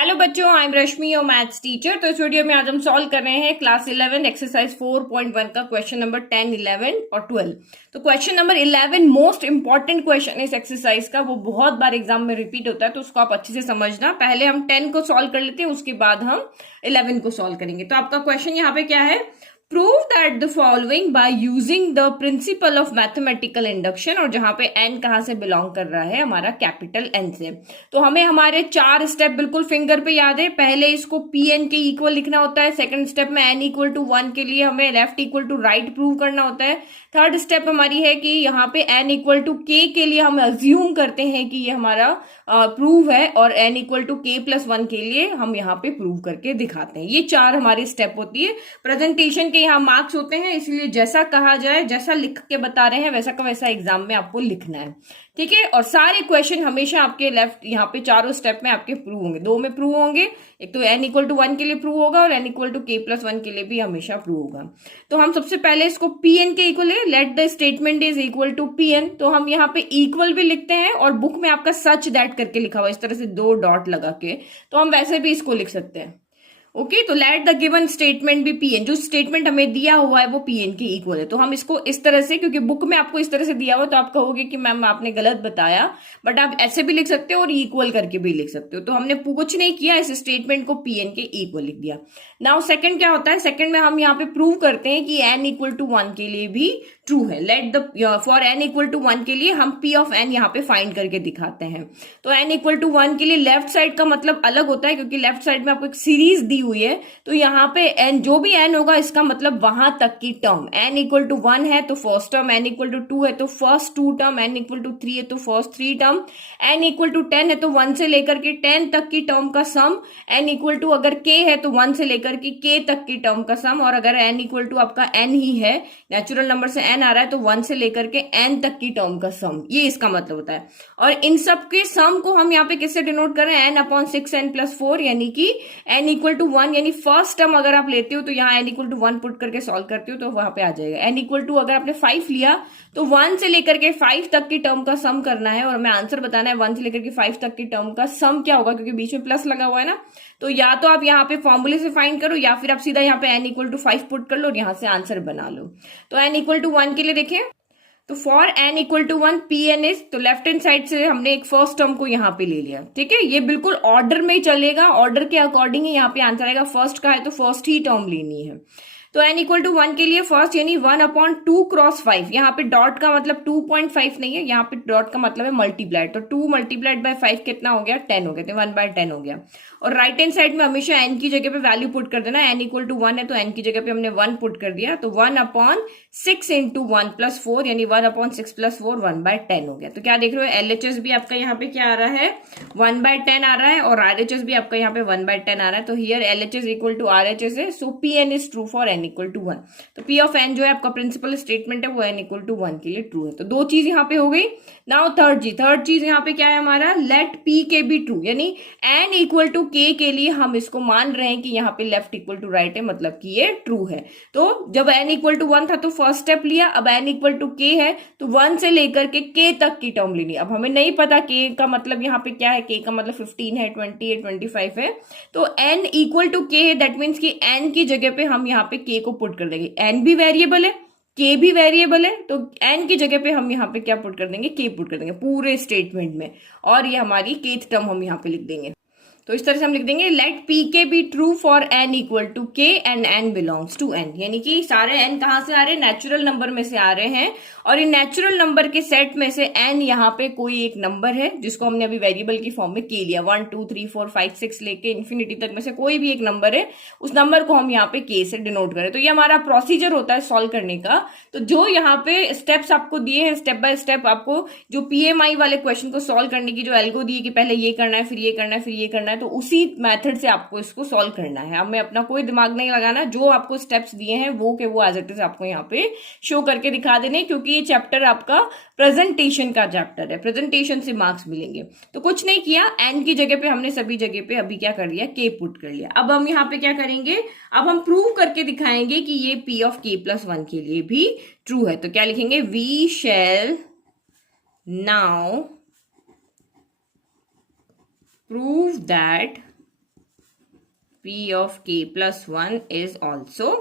Hello बच्चों, I am रश्मि और maths teacher. तो इस वीडियो में आज हम सॉल्व कर रहे हैं क्लास 11 एक्सरसाइज 4.1 का क्वेश्चन नंबर 10, 11 और 12। तो question number 11 most important question इस एक्सरसाइज का, वो बहुत बार एग्जाम में रिपीट होता है, तो उसको आप अच्छे से समझना। पहले हम 10 को सॉल्व कर लेते हैं, उसके बाद हम 11 को सॉल्व करेंगे। तो आपका क्वेश्चन यहाँ पे क्या है, prove that the following by using the principle of mathematical induction. और जहां पे एन कहां से बिलोंग कर रहा है, हमारा कैपिटल एन से। तो हमें हमारे 4 स्टेप बिल्कुल फिंगर पे याद है। पहले इसको पी एन के इक्वल लिखना होता है। सेकंड स्टेप में एन इक्वल टू 1 के लिए हमें left equal to right prove करना होता है। थर्ड स्टेप हमारी है कि यहाँ पे एन इक्वल टू के लिए हम अज्यूम करते हैं कि ये हमारा प्रूव है, और एन इक्वल टू के प्लस 1 के लिए हम यहाँ पे प्रूव करके दिखाते हैं। ये 4 हमारी स्टेप होती है। प्रेजेंटेशन के यहाँ मार्क्स होते हैं, इसलिए जैसा कहा जाए, जैसा लिख के बता रहे हैं, वैसा का वैसा एग्जाम में आपको लिखना है, ठीक है। और सारे क्वेश्चन हमेशा आपके लेफ्ट यहाँ पे चारों स्टेप में आपके प्रूव होंगे। 2 में प्रूव होंगे, एक तो एन इक्वल टू 1 के लिए प्रूव होगा और एन इक्वल टू के प्लस 1 के लिए भी हमेशा प्रूव होगा। तो हम सबसे पहले इसको पी एन के इक्वल है, let the statement is equal to P N. तो हम यहाँ पे इक्वल भी लिखते हैं, और बुक में आपका सच दैट करके लिखा हुआ इस तरह से 2 डॉट लगा के, तो हम वैसे भी इसको लिख सकते हैं। ओके, तो लेट द गिवन स्टेटमेंट भी पीएन, जो स्टेटमेंट हमें दिया हुआ है वो पीएन के इक्वल है। तो हम इसको इस तरह से, क्योंकि बुक में आपको इस तरह से दिया हुआ, तो आप कहोगे कि मैम आपने गलत बताया, बट आप ऐसे भी लिख सकते हो और इक्वल करके भी लिख सकते हो। तो हमने कुछ नहीं किया, इस स्टेटमेंट को पीएन के इक्वल लिख दिया। नाउ सेकंड क्या होता है, सेकंड में हम यहाँ पे प्रूव करते हैं कि एन इक्वल टू 1 के लिए भी ट्रू है। Let the for N equal to 1 के लिए हम पी ऑफ एन यहाँ पे फाइंड करके दिखाते हैं। तो एन इक्वल टू 1 के लिए लेफ्ट साइड का मतलब अलग होता है, क्योंकि लेफ्ट साइड में आपको एक सीरीज दी हुई है। तो यहाँ पे एन, जो भी एन होगा, इसका मतलब वहां तक की टर्म। एन इक्वल टू 1 है तो first term, N equal to 2 है तो first 2 term, N equal to 3 है तो first 3 term, N equal to 10 है तो 1 से लेकर के 10 तक की टर्म का सम, एन इक्वल टू अगर के है तो 1 से लेकर के के तक की टर्म का सम, और अगर एन इक्वल टू आपका एन ही है, नेचुरल नंबर से एन आ रहा है, तो 1 से लेकर के एन तक की टर्म का सम, ये इसका मतलब होता है। और इन सब के सम को हम यहाँ पे किससे डिनोट कर रहे हैं, एन अपॉन 6 एन प्लस 4, यानी कि एन इक्वल टू 1, यानी फर्स्ट टर्म अगर आप लेते हो तो यहाँ एन इक्वल टू 1 पुट करके सॉल्व करते हो तो वहां पे आ जाएगा। एन इक्वल टू अगर आपने 5 लिया तो 1 से लेकर के 5 तक की टर्म का सम करना है, और हमें आंसर बताना है 1 से लेकर के 5 तक की टर्म का सम क्या होगा, क्योंकि बीच में प्लस लगा हुआ है ना। तो या तो आप यहाँ पे फॉर्मूले से फाइंड करो, या फिर आप सीधा यहाँ पे एन इक्वल टू 5 पुट कर लो और यहाँ से आंसर बना लो। तो एन इक्वल टू 1 के लिए देखें, तो for N equal to 1 P N is, तो लेफ्ट हैंड साइड से हमने एक फर्स्ट टर्म को यहाँ पे ले लिया, ठीक है। ये बिल्कुल ऑर्डर में ही चलेगा, ऑर्डर के अकॉर्डिंग ही यहाँ पे आंसर आएगा। फर्स्ट का है तो फर्स्ट ही टर्म लेनी है। तो एन इक्वल टू 1 के लिए फर्स्ट, यानी 1 अपॉन 2 क्रॉस 5, यहाँ पे डॉट का मतलब 2.5 नहीं है, यहाँ पे डॉट का मतलब है मल्टीप्लाइड। तो 2 मल्टीप्लाइड बाय 5 कितना हो गया, 10 हो गया, तो 1/10 हो गया। और राइट हैंड साइड में हमेशा एन की जगह पे वैल्यू पुट कर देना। एन इक्वल टू 1 है तो एन की जगह पे हमने 1 पुट कर दिया, तो 1 अपॉन 6 इंटू 1 प्लस 4, यानी 1 अपॉन 6 प्लस 4, 1/10 हो गया। तो क्या देख रहे हो, एलएचएस भी आपका यहाँ पे क्या आ रहा है, 1/10 आ रहा है, और आरएचएस भी आपका यहाँ पे 1/10 आ रहा है। तो here LHS equal to RHS है, so P N is true for N equal to 1। तो पी ऑफ एन जो है आपका प्रिंसिपल स्टेटमेंट है, वो एन इक्वल टू 1 के लिए ट्रू है। तो 2 चीज यहाँ पे हो गई। नाउ थर्ड चीज यहाँ पे क्या है हमारा, late P K be true, यानी एन इक्वल टू के लिए हम इसको मान रहे हैं कि यहाँ पे लेफ्ट इक्वल टू राइट है, मतलब कि ये ट्रू है। तो जब एन इक्वल टू 1 था तो फर्स्ट स्टेप लिया, अब एन इक्वल टू के है तो 1 से लेकर के तक की टर्म लेनी। अब हमें नहीं पता के का मतलब यहाँ पे क्या है, के का मतलब 15 है, 20 है, 25 है। तो एन इक्वल टू के है, दैट मीन्स कि एन की जगह पे हम यहाँ पे के को पुट कर देंगे। एन भी वेरिएबल है, के भी वेरिएबल है, तो एन की जगह पे हम यहाँ पे क्या पुट कर देंगे, के पुट कर देंगे पूरे स्टेटमेंट में, और ये हमारी केथ टर्म हम यहाँ पे लिख देंगे। तो इस तरह से हम लिख देंगे, let P K be true for N equal to K and N belongs to N, यानी कि सारे एन कहां से आ रहे हैं, नेचुरल नंबर में से आ रहे हैं, और इन नेचुरल नंबर के सेट में से एन यहाँ पे कोई एक नंबर है जिसको हमने अभी वेरिएबल की फॉर्म में के लिया। 1 2 3 4 5 6 लेके इन्फिनिटी तक में से कोई भी एक नंबर है, उस नंबर को हम यहाँ पे के से डिनोट करें। तो ये हमारा प्रोसीजर होता है सॉल्व करने का। तो जो यहाँ पे स्टेप्स आपको दिए हैं, स्टेप बाय स्टेप आपको जो पीएमआई वाले क्वेश्चन को सॉल्व करने की जो एल्गो दी है कि पहले ये करना है, फिर ये करना है, फिर ये करना है, तो उसी मेथड से आपको इसको सॉल्व करना है। हमें अपना कोई दिमाग नहीं लगाना, जो आपको स्टेप्स दिए हैं वो के वो एज इट इज आपको यहाँ पे शो करके दिखा देने, क्योंकि ये चैप्टर आपका प्रेजेंटेशन का चैप्टर है, प्रेजेंटेशन से मार्क्स मिलेंगे। तो कुछ नहीं किया, एन की जगह पे हमने सभी जगह पे अभी क्या कर लिया, के पुट कर लिया। अब हम यहाँ पे क्या करेंगे, अब हम प्रूव करके दिखाएंगे कि ये पी ऑफ के प्लस 1 के लिए भी ट्रू है। तो क्या लिखेंगे, we shall now prove that P of k plus 1 is also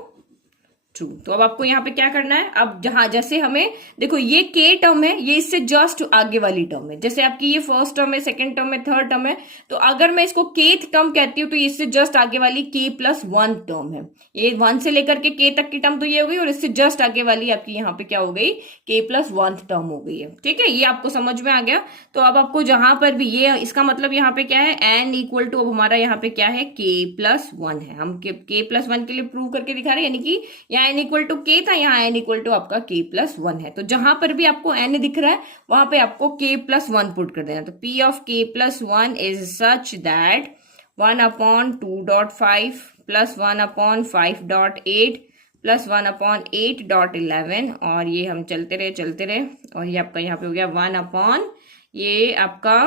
true. तो अब आपको यहाँ पे क्या करना है, अब जहां जैसे हमें देखो ये k टर्म है, ये इससे जस्ट आगे वाली टर्म है, जैसे आपकी ये फर्स्ट टर्म है, सेकंड टर्म है, थर्ड टर्म है, तो अगर मैं इसको kth टर्म कहती हूँ तो इससे जस्ट आगे वाली k प्लस 1 टर्म है। ये 1 से लेकर के k तक की टर्म तो ये हो गई, और इससे जस्ट आगे वाली आपकी यहाँ पे क्या हो गई, k प्लस 1 टर्म हो गई है। ठीक है, ये आपको समझ में आ गया। तो अब आपको जहां पर भी ये, इसका मतलब यहाँ पे क्या है, n इक्वल टू, अब हमारा यहाँ पे क्या है, k प्लस 1 है। हम k प्लस 1 के लिए प्रूव करके दिखा रहे हैं, यानी कि यहाँ n इक्वल टू k था, यहाँ n इक्वल टू आपका k प्लस 1 है। तो जहां पर भी आपको n दिख रहा है वहां पे आपको k प्लस 1 पुट कर देना। तो p of k plus 1 is such that 1 upon 2.5 plus 1 upon 5.8 plus 1 upon 8.11, और ये हम चलते रहे, और ये आपका यहाँ पे हो गया 1 अपॉन, ये आपका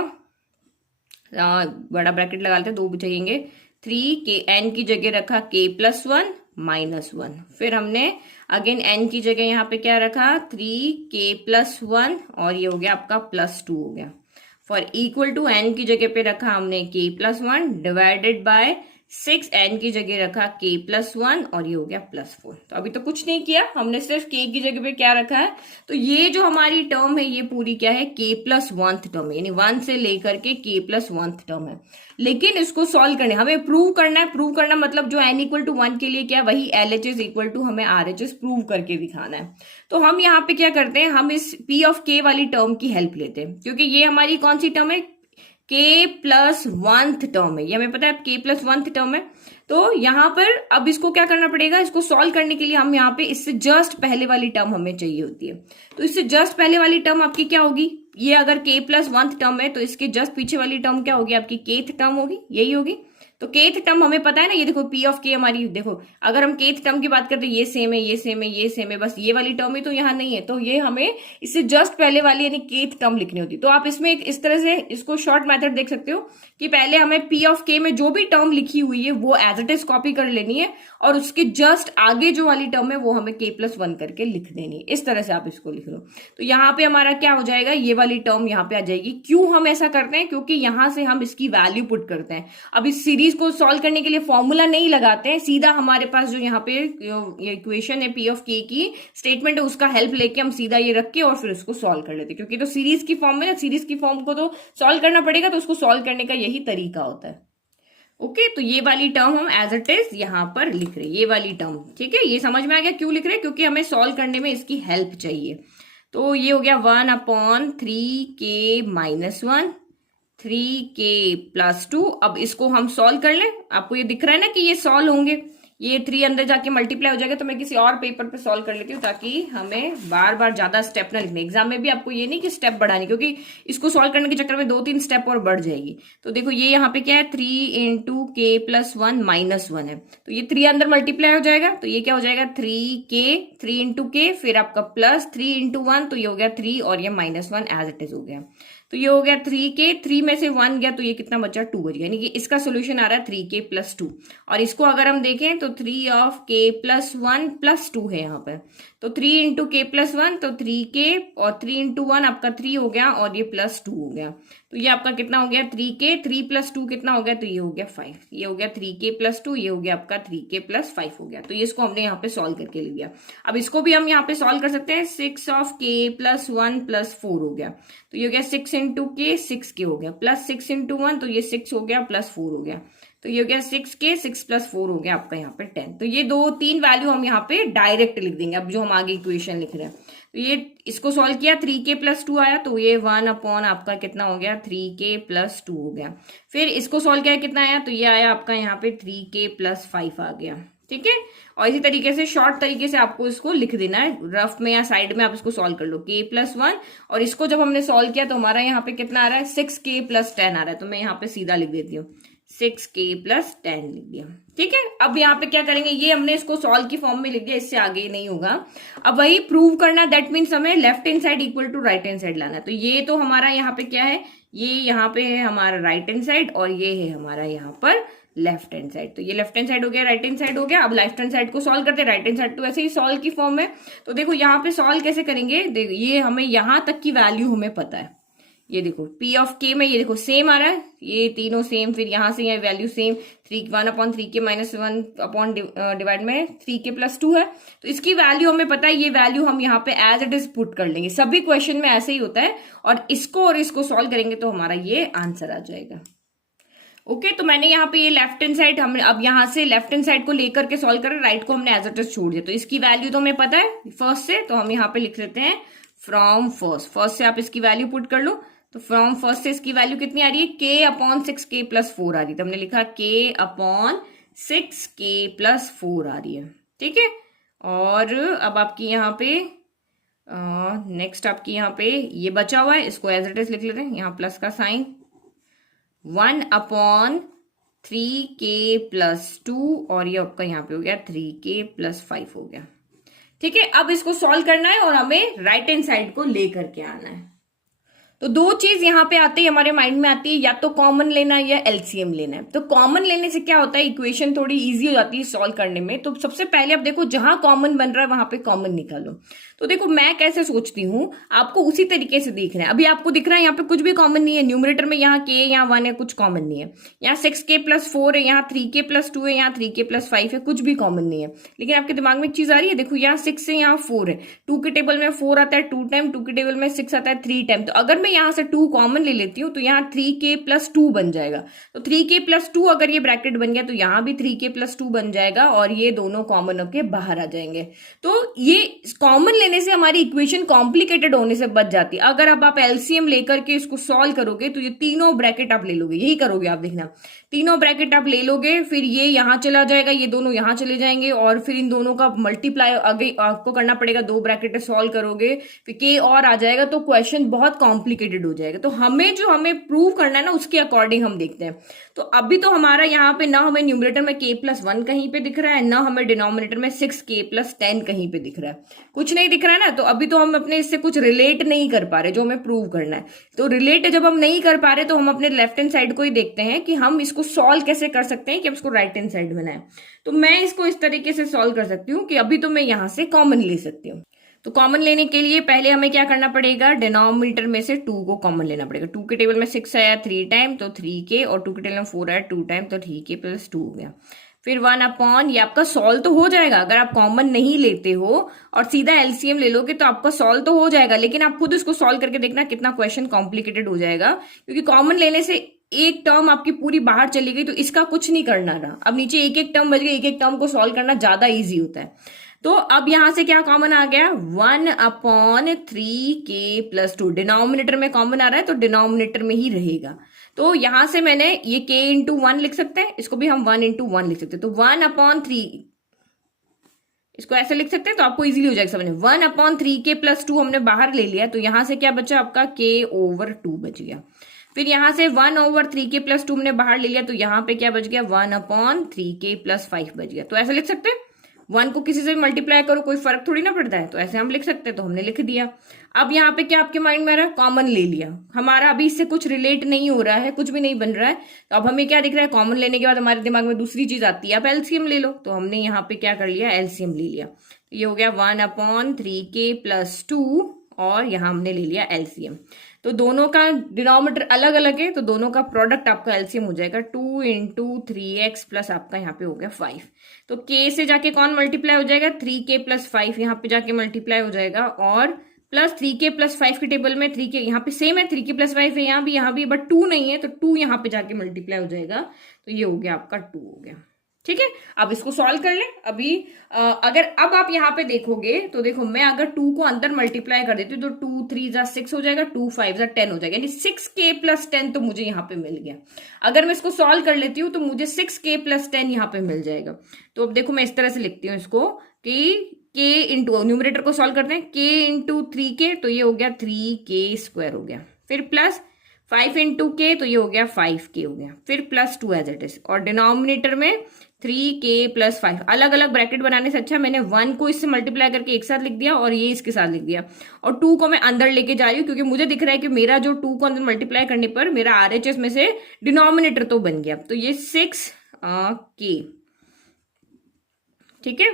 बड़ा ब्रैकेट लगा लेते हैं, 2 चाहिए, 3 के n की जगह रखा k प्लस 1 माइनस 1, फिर हमने अगेन n की जगह यहाँ पे क्या रखा, 3k प्लस 1, और ये हो गया आपका प्लस 2 हो गया। फॉर इक्वल टू n की जगह पे रखा हमने k plus 1 divided by 6, n की जगह रखा k प्लस 1, और ये हो गया प्लस 4। तो अभी तो कुछ नहीं किया हमने, सिर्फ k की जगह पे क्या रखा है, तो ये जो हमारी टर्म है ये पूरी क्या है, k प्लस 1 टर्म है, यानी 1 से लेकर के k प्लस 1 टर्म है। लेकिन इसको सॉल्व करने हमें प्रूव करना है, प्रूव करना मतलब जो n इक्वल टू 1 के लिए क्या, वही LHS इक्वल टू हमें RHS प्रूव करके दिखाना है। तो हम यहाँ पे क्या करते हैं, हम इस p ऑफ k वाली टर्म की हेल्प लेते हैं, क्योंकि ये हमारी कौन सी टर्म है, k प्लस 1 टर्म है, ये हमें पता है k प्लस 1 टर्म है। तो यहाँ पर अब इसको क्या करना पड़ेगा, इसको सॉल्व करने के लिए हम यहाँ पे इससे जस्ट पहले वाली टर्म हमें चाहिए होती है। तो इससे जस्ट पहले वाली टर्म आपकी क्या होगी, ये अगर k प्लस 1 टर्म है तो इसके जस्ट पीछे वाली टर्म क्या होगी, आपकी kth टर्म होगी, यही होगी। तो kth टर्म हमें पता है ना, ये देखो p ऑफ k हमारी, देखो अगर हम kth टर्म की बात करते हैं, ये सेम है, ये सेम है, ये सेम है, बस ये वाली टर्म ही तो यहाँ नहीं है, तो ये हमें इससे जस्ट पहले वाली यानी kth टर्म लिखनी होती। तो आप इसमें इस तरह से इसको शॉर्ट मेथड देख सकते हो कि पहले हमें p ऑफ k में जो भी टर्म लिखी हुई है वो एज इट इज कॉपी कर लेनी है, और उसके जस्ट आगे जो वाली टर्म है वो हमें k प्लस 1 करके लिख देनी है। इस तरह से आप इसको लिख लो। तो यहाँ पे हमारा क्या हो जाएगा, ये वाली टर्म यहाँ पे आ जाएगी। क्यों हम ऐसा करते हैं, क्योंकि यहाँ से हम इसकी वैल्यू पुट करते हैं। अब इस सीरीज को सॉल्व करने के लिए फॉर्मूला नहीं लगाते हैं, सीधा हमारे पास जो यहाँ पे ये इक्वेशन है p ऑफ k की स्टेटमेंट है, उसका हेल्प लेके हम सीधा ये रख के और फिर उसको सॉल्व कर लेते हैं, क्योंकि तो सीरीज की फॉर्म में ना, सीरीज की फॉर्म को तो सॉल्व करना पड़ेगा, तो उसको सॉल्व करने का यही तरीका होता है। ओके, तो ये वाली टर्म हम एज इट इज यहाँ पर लिख रहे हैं, ये वाली टर्म। ठीक है, ये समझ में आ गया क्यों लिख रहे हैं, क्योंकि हमें सॉल्व करने में इसकी हेल्प चाहिए। तो ये हो गया 1 upon 3k minus 1, 3k plus 2। अब इसको हम सॉल्व कर लें, आपको ये दिख रहा है ना कि ये सॉल्व होंगे, ये 3 अंदर जाके मल्टीप्लाई हो जाएगा। तो मैं किसी और पेपर पे सॉल्व कर लेती हूँ ताकि हमें बार बार ज्यादा स्टेप ना लिखने। एग्जाम में भी आपको ये नहीं कि स्टेप बढ़ानी, क्योंकि इसको सॉल्व करने के चक्कर में 2-3 स्टेप और बढ़ जाएगी। तो देखो ये यहाँ पे क्या है, 3 इंटू k प्लस 1 माइनस 1 है, तो ये 3 अंदर मल्टीप्लाई हो जाएगा, तो ये क्या हो जाएगा 3k, 3 इंटू k, फिर आपका प्लस 3 इंटू 1, तो ये हो गया 3, और ये माइनस 1 एज इट इज हो गया। तो ये हो गया 3k, 3 में से 1 गया तो ये कितना बचा, 2 बच गया, यानी कि इसका सोल्यूशन आ रहा है 3k प्लस 2। और इसको अगर हम देखें तो 3 ऑफ k प्लस 1 प्लस 2 है यहाँ पर, तो 3 इंटू k प्लस 1, तो 3k, और 3 इंटू 1 आपका 3 हो गया, और ये प्लस 2 हो गया। तो ये आपका कितना हो गया 3k, 3 प्लस 2 कितना हो गया, तो ये हो गया 5, ये हो गया 3k प्लस 2, ये हो गया आपका 3k प्लस 5 हो गया। तो ये इसको हमने यहाँ पे सॉल्व करके ले लिया। अब इसको भी हम यहाँ पे सॉल्व कर सकते हैं, 6 ऑफ k प्लस 1 प्लस 4 हो गया, तो ये हो गया 6 इंटू k, 6k हो गया, प्लस 6 इंटू 1, तो ये 6 हो गया, प्लस 4 हो गया, तो ये हो गया 6k, 6 प्लस 4 हो गया आपका यहाँ पे 10। तो ये 2-3 वैल्यू हम यहाँ पे डायरेक्ट लिख देंगे। अब जो हम आगे इक्वेशन लिख रहे हैं, तो ये इसको सॉल्व किया, 3k प्लस 2 आया, तो ये 1 अपॉन आपका कितना हो गया 3k प्लस 2 हो गया। फिर इसको सॉल्व किया, कितना आया, तो ये आया आपका यहाँ पे 3k प्लस 5 आ गया। ठीक है, और इसी तरीके से शॉर्ट तरीके से आपको इसको लिख देना है, रफ में या साइड में आप इसको सॉल्व कर लो, k प्लस 1, और इसको जब हमने सॉल्व किया तो हमारा यहाँ पे कितना आ रहा है 6k प्लस 10 आ रहा है। तो मैं यहाँ पे सीधा लिख देती हूँ 6k प्लस 10 लिख दिया। ठीक है, अब यहाँ पे क्या करेंगे, ये हमने इसको सॉल्व की फॉर्म में लिख दिया, इससे आगे नहीं होगा। अब वही प्रूव करना, दैट मीन्स हमें left hand side equal to right hand side लाना है। तो ये तो हमारा यहाँ पे क्या है, ये यहाँ पे है हमारा राइट हैंड साइड, और ये है हमारा यहाँ पर लेफ्ट हैंड साइड। तो ये लेफ्ट हैंड साइड हो गया, राइट हैंड साइड हो गया। अब लेफ्ट हैंड साइड को सॉल्व करते हैं, राइट हैंड साइड तो ऐसे ही सॉल्व की फॉर्म है। तो देखो यहाँ पे सॉल्व कैसे करेंगे, देखो ये हमें यहाँ तक की वैल्यू हमें पता है, ये देखो P ऑफ K में ये देखो सेम आ रहा है, ये तीनों सेम, फिर यहाँ से ये value same, 1/3k minus 1 divide में 3k प्लस 2 है, तो इसकी वैल्यू हमें पता है, ये वैल्यू हम यहाँ पे एज इट इज पुट कर लेंगे। सभी क्वेश्चन में ऐसे ही होता है, और इसको सॉल्व करेंगे तो हमारा ये आंसर आ जाएगा। ओके तो मैंने यहाँ पे ये लेफ्ट हैंड साइड, हमने अब यहाँ से लेफ्ट हैंड साइड को लेकर के सॉल्व करें, राइट को हमने एज इट इज छोड़ दिया। तो इसकी वैल्यू तो हमें पता है फर्स्ट से, तो हम यहाँ पे लिख लेते हैं फ्रॉम फर्स्ट से आप इसकी वैल्यू पुट कर लो। तो फ्रॉम फर्स्ट से इसकी वैल्यू कितनी आ रही है, k/6k + 4 आ रही है, तो हमने लिखा k/6k + 4 आ रही है, ठीक है। और अब आपकी यहाँ पे नेक्स्ट आपकी यहाँ पे ये बचा हुआ है, इसको एज इट इज लिख लेते हैं, यहाँ प्लस का साइन, 1/3k + 2, और ये आपका यहाँ पे हो गया 3k + 5 हो गया, ठीक है। अब इसको सॉल्व करना है और हमें राइट हैंड साइड को लेकर के आना है। तो दो चीज यहाँ पे आती है हमारे माइंड में आती है, या तो कॉमन लेना या एलसीएम लेना है। तो कॉमन लेने से क्या होता है, इक्वेशन थोड़ी इजी हो जाती है सॉल्व करने में। तो सबसे पहले अब देखो जहां कॉमन बन रहा है वहां पे कॉमन निकालो। तो देखो मैं कैसे सोचती हूँ, आपको उसी तरीके से देखना है। अभी आपको दिख रहा है यहाँ पे कुछ भी कॉमन नहीं है, न्यूमरेटर में यहाँ k यहाँ 1 है, कुछ कॉमन नहीं है। यहाँ 6k + 4 है, यहाँ 3k + 2 है, यहाँ 3k + 5 है, कुछ भी कॉमन नहीं है। लेकिन आपके दिमाग में एक चीज आ रही है, देखो यहाँ 6 है, यहाँ 4 है, 2 के टेबल में 4 आता है 2 टाइम, 2 के टेबल में 6 आता है 3 टाइम। तो अगर मैं यहाँ से 2 कॉमन ले लेती हूँ तो यहाँ 3k + 2 बन जाएगा। तो 3k + 2 अगर ये ब्रैकेट बन गया तो यहाँ भी 3k + 2 बन जाएगा, और ये दोनों कॉमन होके बाहर आ जाएंगे। तो ये कॉमन लेने से हमारी इक्वेशन कॉम्प्लिकेटेड होने से बच जाती है। अगर अब आप एलसीएम लेकर के इसको सॉल्व करोगे तो ये तीनों ब्रैकेट आप ले लोगे, यही करोगे आप, देखना तीनों ब्रैकेट आप ले लोगे, फिर ये यहां चला जाएगा, ये दोनों यहां चले जाएंगे, और फिर इन दोनों का मल्टीप्लाई आगे आपको करना पड़ेगा, 2 ब्रैकेट सॉल्व करोगे, फिर k और आ जाएगा, तो क्वेश्चन बहुत कॉम्प्लिकेटेड हो जाएगा। तो हमें प्रूव करना है ना, उसके अकॉर्डिंग हम देखते हैं। तो अभी तो हमारा यहाँ पे ना हमें न्यूमरेटर में k + 1 कहीं पे दिख रहा है, ना हमें डिनोमिनेटर में 6k + 10 कहीं पे दिख रहा है, कुछ नहीं दिख रहा है ना। तो अभी तो हम अपने इससे कुछ रिलेट नहीं कर पा रहे जो हमें प्रूव करना है। तो रिलेट जब हम नहीं कर पा रहे तो हम अपने लेफ्ट हैंड साइड को ही देखते हैं कि हम इसको सॉल्व कैसे कर सकते हैं कि हम इसको राइट हैंड साइड बनाए। तो मैं इसको इस तरीके से सॉल्व कर सकती हूँ कि अभी तो मैं यहां से कॉमन ले सकती हूँ। तो कॉमन लेने के लिए पहले हमें क्या करना पड़ेगा, डिनोमिनेटर में से 2 को कॉमन लेना पड़ेगा। 2 के टेबल में 6 आया 3 टाइम तो 3k, और 2 के टेबल में 4 आया 2 टाइम तो 3k + 2 हो गया। फिर 1/, ये आपका सॉल्व तो हो जाएगा। अगर आप कॉमन नहीं लेते हो और सीधा एलसीएम ले लोगे तो आपका सॉल्व तो हो जाएगा, लेकिन आप खुद इसको सॉल्व करके देखना कितना क्वेश्चन कॉम्प्लिकेटेड हो जाएगा, क्योंकि कॉमन लेने से एक टर्म आपकी पूरी बाहर चली गई तो इसका कुछ नहीं करना रहा। अब नीचे एक एक टर्म बच गई, एक एक टर्म को सॉल्व करना ज्यादा ईजी होता है। तो अब यहां से क्या कॉमन आ गया, 1/3k + 2, डिनोमिनेटर में कॉमन आ रहा है तो डिनोमिनेटर में ही रहेगा। तो यहां से मैंने ये k × 1 लिख सकते हैं, इसको भी हम 1 × 1 लिख सकते हैं। तो 1/3, इसको ऐसे लिख सकते हैं तो आपको इजीली हो जाएगा समझने। 1/3k + 2 हमने बाहर ले लिया, तो यहां से क्या बचा आपका k/2 बच गया। फिर यहां से 1/3k + 2 हमने बाहर ले लिया, तो यहां पे क्या बच गया, 1/3k + 5 बच गया। तो ऐसे लिख सकते हैं, 1 को किसी से भी मल्टीप्लाई करो कोई फर्क थोड़ी ना पड़ता है, तो ऐसे हम लिख सकते हैं, तो हमने लिख दिया। अब यहाँ पे क्या आपके माइंड में आ रहा है, कॉमन ले लिया, हमारा अभी इससे कुछ रिलेट नहीं हो रहा है, कुछ भी नहीं बन रहा है। तो अब हमें क्या दिख रहा है, कॉमन लेने के बाद हमारे दिमाग में दूसरी चीज आती है, अब एलसीएम ले लो। तो हमने यहाँ पे क्या कर लिया, एलसीएम ले लिया। तो ये हो गया 1/3k + 2, और यहाँ हमने ले लिया एलसीएम। तो दोनों का डिनोमिनेटर अलग अलग है, तो दोनों का प्रोडक्ट आपका एलसीएम हो जाएगा 2 × 3x प्लस आपका यहाँ पे हो गया 5। तो k से जाके कौन मल्टीप्लाई हो जाएगा, 3k + 5 यहाँ पे जाके मल्टीप्लाई हो जाएगा, और प्लस 3k + 5 के टेबल में 3k यहाँ पे सेम है, 3k + 5 है यहाँ भी, बट 2 नहीं है, तो 2 यहाँ पे जाके मल्टीप्लाई हो जाएगा। तो ये हो गया आपका 2 हो गया, ठीक है। अब इसको सॉल्व कर लें। अभी अगर अब आप यहाँ पे देखोगे तो देखो, मैं अगर 2 को अंदर मल्टीप्लाई कर देती हूँ तो 2 × 3 = 6 हो जाएगा, 2 × 5 = 10 हो जाएगा, यानी 6k + 10 तो मुझे यहाँ पे मिल गया। अगर मैं इसको सॉल्व कर लेती हूँ तो मुझे 6k + 10 यहाँ पे मिल जाएगा। तो अब देखो मैं इस तरह से लिखती हूँ इसको कि k इंटू, न्यूमरेटर को सॉल्व करते हैं, k × 3k, तो ये हो गया 3k² हो गया। फिर प्लस 5 × k, तो ये हो गया 5k हो गया। फिर प्लस 2 एज इट इज, और डिनोमिनेटर में 3k + 5। अलग अलग ब्रैकेट बनाने से अच्छा मैंने 1 को इससे मल्टीप्लाई करके एक साथ लिख दिया और ये इसके साथ लिख दिया, और 2 को मैं अंदर लेके जा रही हूँ, क्योंकि मुझे दिख रहा है कि मेरा जो 2 को अंदर मल्टीप्लाई करने पर मेरा RHS में से डिनोमिनेटर तो बन गया। तो ये 6k, ठीक है।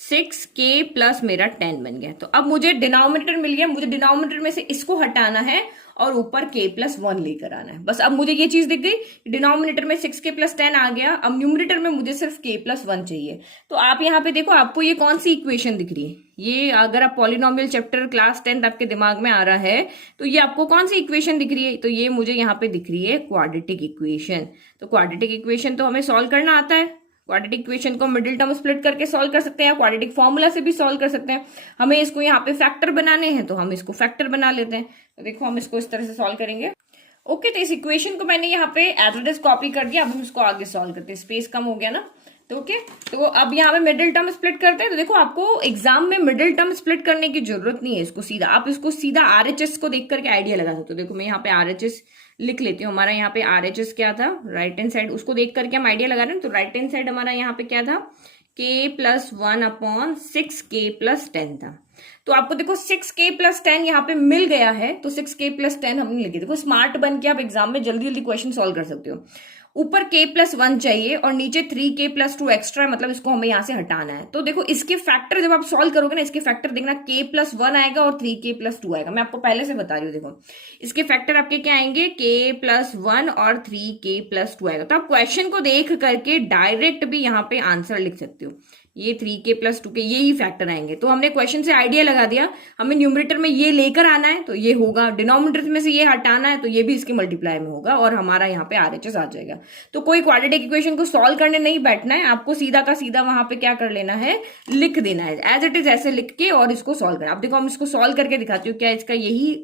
6k प्लस मेरा 10 बन गया। तो अब मुझे डिनोमिनेटर मिल गया, मुझे डिनोमिनेटर में से इसको हटाना है और ऊपर k प्लस 1 लेकर आना है। बस अब मुझे ये चीज दिख गई, डिनोमिनेटर में 6k प्लस 10 आ गया, अब न्यूमरेटर में मुझे सिर्फ k प्लस 1 चाहिए। तो आप यहाँ पे देखो, आपको ये कौन सी इक्वेशन दिख रही है? ये अगर आप पॉलिनोमियल चैप्टर क्लास 10 आपके दिमाग में आ रहा है तो ये आपको कौन सी इक्वेशन दिख रही है? तो ये मुझे यहाँ पे दिख रही है क्वाड्रेटिक इक्वेशन। तो क्वाड्रेटिक इक्वेशन तो हमें सॉल्व करना आता है। क्वाड्रेटिक इक्वेशन को मिडिल टर्म स्प्लिट करके सॉल्व कर सकते हैं, क्वाड्रेटिक फॉर्मूला से भी सॉल्व कर सकते हैं। हमें इसको यहाँ पे फैक्टर बनाने हैं तो हम इसको फैक्टर बना लेते हैं। तो देखो हम इसको इस तरह से सॉल्व करेंगे। ओके, तो इस इक्वेशन को मैंने यहाँ पे एज इट इज कॉपी कर दिया। अब हम इसको आगे सॉल्व करते हैं, स्पेस कम हो गया ना। तो ओके, तो अब यहाँ पे मिडिल टर्म स्प्लिट करते हैं। तो देखो आपको एग्जाम में मिडिल टर्म स्प्लिट करने की जरूरत नहीं है, इसको सीधा आप इसको सीधा आरएचएस को देख करके आइडिया लगा सकते हो। देखो मैं यहाँ पे आरएचएस लिख लेती हूँ। हमारा यहाँ पे आरएचएस क्या था? राइट हैंड साइड, उसको देख करके हम आइडिया लगा रहे हैं। तो राइट हैंड साइड हमारा यहाँ पे क्या था? k plus 1 upon 6k plus 10 था। तो आपको देखो 6k प्लस 10 यहाँ पे मिल गया है, तो 6k प्लस 10 हमने लिखी। देखो स्मार्ट बन के आप एग्जाम में जल्दी जल्दी क्वेश्चन सॉल्व कर सकते हो। ऊपर k प्लस 1 चाहिए और नीचे 3k प्लस 2 एक्स्ट्रा, मतलब इसको हमें यहां से हटाना है। तो देखो इसके फैक्टर जब आप सॉल्व करोगे ना, इसके फैक्टर देखना k प्लस 1 आएगा और 3k प्लस 2 आएगा। मैं आपको पहले से बता रही हूँ। देखो इसके फैक्टर आपके क्या आएंगे? k प्लस 1 और 3k प्लस 2 आएगा। तो आप क्वेश्चन को देख करके डायरेक्ट भी यहाँ पे आंसर लिख सकते हो। ये 3k प्लस 2k यही फैक्टर आएंगे। तो हमने क्वेश्चन से आइडिया लगा दिया, हमें न्यूमरेटर में ये लेकर आना है तो ये होगा, डिनोमिनेटर में से ये हटाना है तो ये भी इसके मल्टीप्लाई में होगा और हमारा यहाँ पे आरएचएस आ जाएगा। तो कोई क्वाड्रेटिक इक्वेशन को सॉल्व करने नहीं बैठना है, आपको सीधा का सीधा वहां पे क्या कर लेना है? लिख देना है एज इट इज, ऐसे लिख के और इसको सॉल्व करना। अब देखो हम इसको सॉल्व करके दिखाती हूँ क्या इसका यही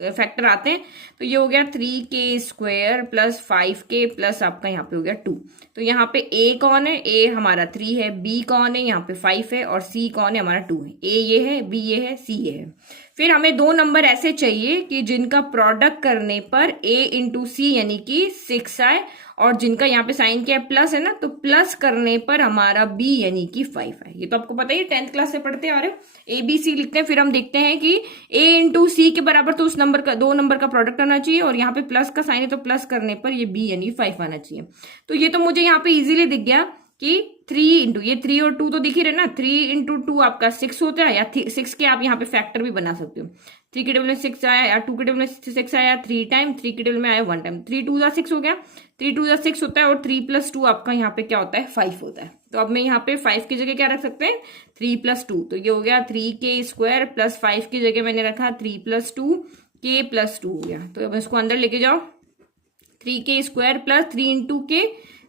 फैक्टर आते हैं। तो ये हो गया 3k square plus 5k plus आपका यहाँ पे हो गया 2। तो यहाँ पे a कौन है? a हमारा 3 है, b कौन है? यहाँ पे 5 है, और c कौन है? हमारा 2 है। a ये है, b ये है, c ये है। फिर हमें दो नंबर ऐसे चाहिए कि जिनका प्रोडक्ट करने पर a इंटू सी यानी कि 6 आए, और जिनका यहाँ पे साइन क्या है? प्लस है ना, तो प्लस करने पर हमारा b यानी कि 5 है। ये तो आपको पता ही, 10th क्लास से पढ़ते आ रहे हो। ए बी सी लिखते हैं, फिर हम देखते हैं कि a इंटू सी के बराबर तो उस नंबर का, दो नंबर का प्रोडक्ट आना चाहिए, और यहाँ पे प्लस का साइन है तो प्लस करने पर ये b यानी 5 आना चाहिए। तो ये तो मुझे यहाँ पे इजीली दिख गया कि 3 इंटू, ये 3 और 2 तो दिख ही रहे ना, 3 इंटू 2 आपका 6 होता है, या 6 के आप यहाँ पे फैक्टर भी बना सकते हो। 3 के टेबल में 6 आया, या 2 के टेबल में 6 आया 3 टाइम, 3 के टेबल में आया 1 टाइम। 3 2 6 हो गया, 3 2 6 होता है, और 3 प्लस 2 आपका यहाँ पे क्या होता है? 5 होता है। तो अब मैं यहाँ पे 5 की जगह क्या रख सकते हैं? 3 प्लस 2। तो ये हो गया 3k स्क्वायर प्लस 5 की जगह मैंने रखा 3 प्लस 2 k प्लस 2 हो गया। तो अब इसको अंदर लेके जाओ, 3k स्क्वायर प्लस 3 इंटू के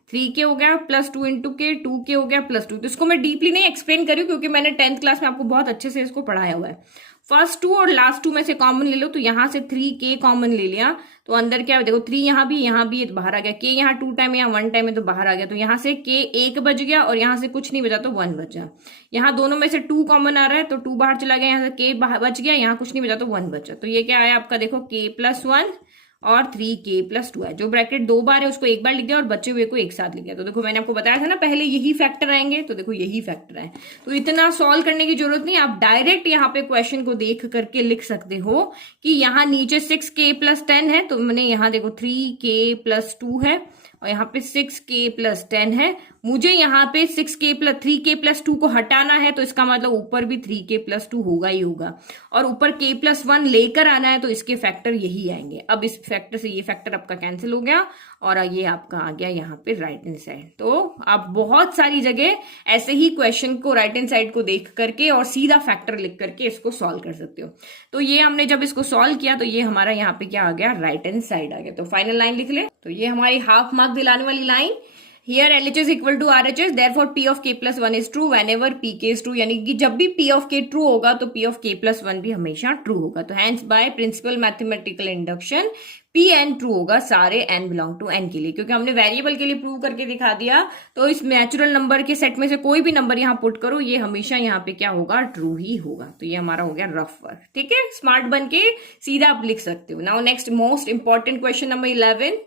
3k हो गया प्लस 2 इंटू के 2k हो गया प्लस 2। तो इसको मैं डीपली नहीं एक्सप्लेन करी क्योंकि मैंने 10th क्लास में आपको बहुत अच्छे से इसको पढ़ाया हुआ है। फर्स्ट 2 और लास्ट 2 में से कॉमन ले लो, तो यहाँ से 3k कॉमन ले लिया तो अंदर क्या है? देखो 3 यहाँ भी है तो बाहर आ गया, k यहाँ 2 टाइम यहाँ 1 टाइम है तो बाहर आ गया। तो यहाँ से k 1 बच गया और यहाँ से कुछ नहीं बचा तो 1 बचा। यहाँ दोनों में से 2 कॉमन आ रहा है तो 2 बाहर चला गया, यहाँ से k बच गया, यहाँ कुछ नहीं बचा तो 1 बचा। तो ये क्या आया आपका? देखो k प्लस 1 और 3k प्लस 2 है। जो ब्रैकेट 2 बार है उसको एक बार लिख दिया और बचे हुए को एक साथ लिख दिया। तो देखो मैंने आपको बताया था ना पहले यही फैक्टर आएंगे, तो देखो यही फैक्टर है। तो इतना सॉल्व करने की जरूरत नहीं, आप डायरेक्ट यहाँ पे क्वेश्चन को देख करके लिख सकते हो कि यहाँ नीचे 6k प्लस 10 है, तो मैंने यहाँ देखो 3k प्लस 2 है और यहाँ पे 6k प्लस 10 है। मुझे यहाँ पे 6k प्लस 3k प्लस 2 को हटाना है, तो इसका मतलब ऊपर भी 3k प्लस 2 होगा ही होगा, और ऊपर k प्लस 1 लेकर आना है तो इसके फैक्टर यही आएंगे। अब इस फैक्टर से ये फैक्टर आपका कैंसिल हो गया और ये आपका आ गया यहाँ पे राइट हैंड साइड। तो आप बहुत सारी जगह ऐसे ही क्वेश्चन को राइट हैंड साइड को देख करके और सीधा फैक्टर लिख करके इसको सॉल्व कर सकते हो। तो ये हमने जब इसको सॉल्व किया तो ये हमारा यहाँ पे क्या आ गया? राइट हैंड साइड आ गया। तो फाइनल लाइन लिख ले, तो ये हमारी हाफ मार्क दिलाने वाली line, Here LHS equal to RHS, therefore P of K plus 1 is true whenever PK is true, यानी कि जब भी P of K true होगा तो P of K plus 1 भी हमेशा true होगा। तो hence by principal mathematical induction Pn true होगा सारे n belong to n के लिए, क्योंकि हमने वेरिएबल के लिए प्रूव करके दिखा दिया। तो इस नेचुरल नंबर के सेट में से कोई भी नंबर यहाँ पुट करो, ये हमेशा यहाँ पे क्या होगा? ट्रू ही होगा। तो ये हमारा हो गया रफ वर्क। ठीक है, स्मार्ट बन के सीधा आप लिख सकते हो। Now next most important question number 11।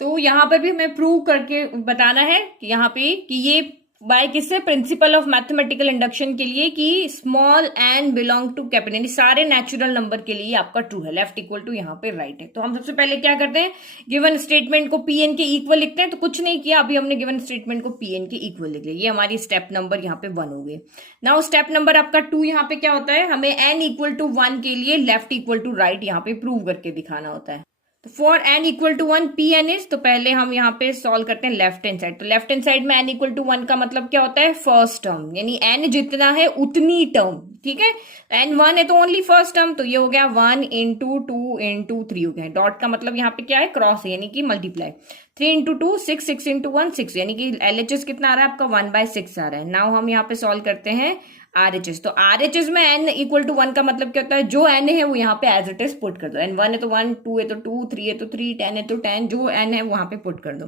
तो यहाँ पर भी हमें प्रूव करके बताना है कि यहाँ पे कि ये बाय किससे, प्रिंसिपल ऑफ मैथमेटिकल इंडक्शन के लिए कि small N belong to capital, यानी सारे नेचुरल नंबर के लिए आपका ट्रू है, लेफ्ट इक्वल टू यहाँ पे राइट है। तो हम सबसे पहले क्या करते हैं, गिवन स्टेटमेंट को पी एन के इक्वल लिखते हैं। तो कुछ नहीं किया, अभी हमने गिवन स्टेटमेंट को पी एन के इक्वल लिख लिया। ये हमारी स्टेप नंबर यहाँ पे 1 हो गई। नाउ स्टेप नंबर आपका 2 यहाँ पे क्या होता है, हमें एन इक्वल टू 1 के लिए लेफ्ट इक्वल टू राइट यहाँ पे प्रूव करके दिखाना होता है। तो for N equal to 1 P N is, तो पहले हम यहाँ पे सॉल्व करते हैं लेफ्ट हैंड साइड। तो लेफ्ट हैंड साइड में एन इक्वल टू 1 का मतलब क्या होता है, फर्स्ट टर्म, यानी एन जितना है उतनी टर्म, ठीक है। एन 1 है तो ओनली फर्स्ट टर्म, तो ये हो गया 1 इंटू 2 इंटू 3 हो गया। डॉट का मतलब यहाँ पे क्या है, क्रॉस है, यानी कि मल्टीप्लाई। 3 इंटू 2 6, 6 इंटू 1 6, यानी कि एलएचएस कितना आ रहा है आपका 1/6 आ रहा है। नाउ हम यहाँ पे सॉल्व करते हैं आरएचएस। तो आरएचएस में एन इक्वल टू 1 का मतलब क्या होता है, जो एन है वो यहाँ पे एज इट इज पुट कर दो। एन 1 है तो 1, 2 है तो 2, 3 है तो 3, 10 है तो 10, जो एन है वहां पे पुट कर दो।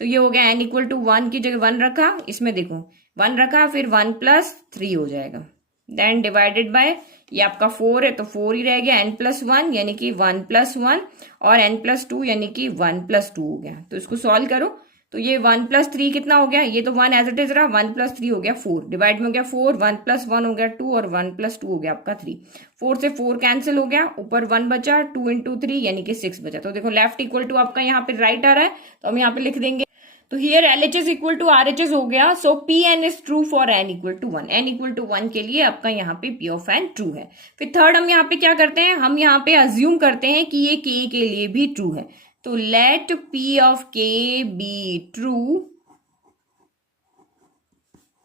तो ये हो गया एन इक्वल टू 1 की जगह 1 रखा, इसमें देखो 1 रखा, फिर 1 + 3 हो जाएगा, देन डिवाइडेड बाय, ये आपका 4 है तो 4 ही रह गया, n + 1 यानी कि 1 + 1 और n + 2 यानी कि 1 + 2 हो गया। तो इसको सॉल्व करो, तो ये 1 + 3 कितना हो गया, ये तो 1 एज इट इज रहा, 1 + 3 हो गया 4, डिवाइड में हो गया 4, 1 + 1 हो गया 2 और 1 + 2 हो गया आपका 3। 4 से 4 कैंसिल हो गया, ऊपर 1 बचा, 2 इंटू 3 यानी कि 6 बचा। तो देखो लेफ्ट इक्वल टू आपका यहाँ पे राइट आ रहा है, तो हम यहाँ पे लिख देंगे। तो here LHS equal to RHS हो गया। So P N is true for N equal to 1, N equal to 1 के लिए आपका यहाँ पे पी ऑफ एन ट्रू है। फिर थर्ड हम यहाँ पे क्या करते हैं, हम यहाँ पे अज्यूम करते हैं कि ये के के लिए भी ट्रू है। तो let P of K be true,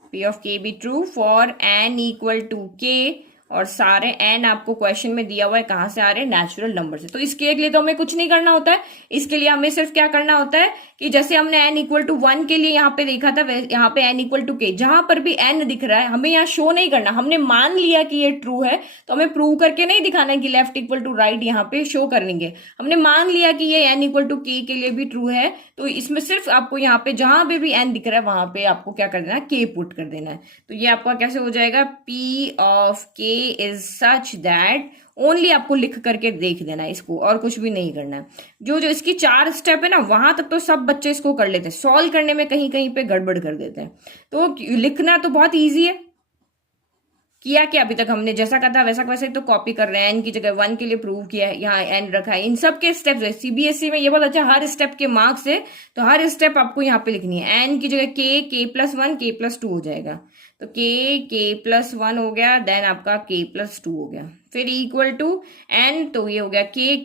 P of K be true for N equal to K, और सारे एन आपको क्वेश्चन में दिया हुआ है कहां से आ रहे हैं, नेचुरल नंबर से। तो इसके लिए तो हमें कुछ नहीं करना होता है, इसके लिए हमें सिर्फ क्या करना होता है कि जैसे हमने एन इक्वल टू 1 के लिए यहाँ पे देखा था, यहाँ पे एन इक्वल टू के, जहां पर भी एन दिख रहा है हमें यहाँ शो नहीं करना। हमने मान लिया कि ये ट्रू है तो हमें प्रूव करके नहीं दिखाना है कि लेफ्ट इक्वल टू राइट यहाँ पे शो करेंगे। हमने मान लिया कि ये एन इक्वल टू के लिए भी ट्रू है, तो इसमें सिर्फ आपको यहाँ पे जहां पे भी एन दिख रहा है वहां पे आपको क्या कर देना है, के पुट कर देना है। तो ये आपका कैसे हो जाएगा, पी ऑफ के इज सच दैट, ओनली आपको लिख करके देख देना है इसको, और कुछ भी नहीं करना है। जो जो इसकी 4 स्टेप है ना, वहां तक तो सब बच्चे इसको कर लेते हैं, सॉल्व करने में कहीं कहीं पे गड़बड़ कर देते हैं। तो लिखना तो बहुत इजी है। किया क्या अभी तक हमने, जैसा कहा था वैसा वैसे तो कॉपी कर रहे हैं। एन की जगह 1 के लिए प्रूव किया है, यहाँ एन रखा है। इन सब के स्टेप्स है, सीबीएसई में ये बहुत अच्छा, हर स्टेप के मार्क्स है, तो हर स्टेप आपको यहाँ पे लिखनी है। एन की जगह के + 1 के + 2 हो जाएगा, तो के + 1 हो गया, देन आपका के + 2 हो गया, फिर इक्वल टू एन, तो ये हो गया के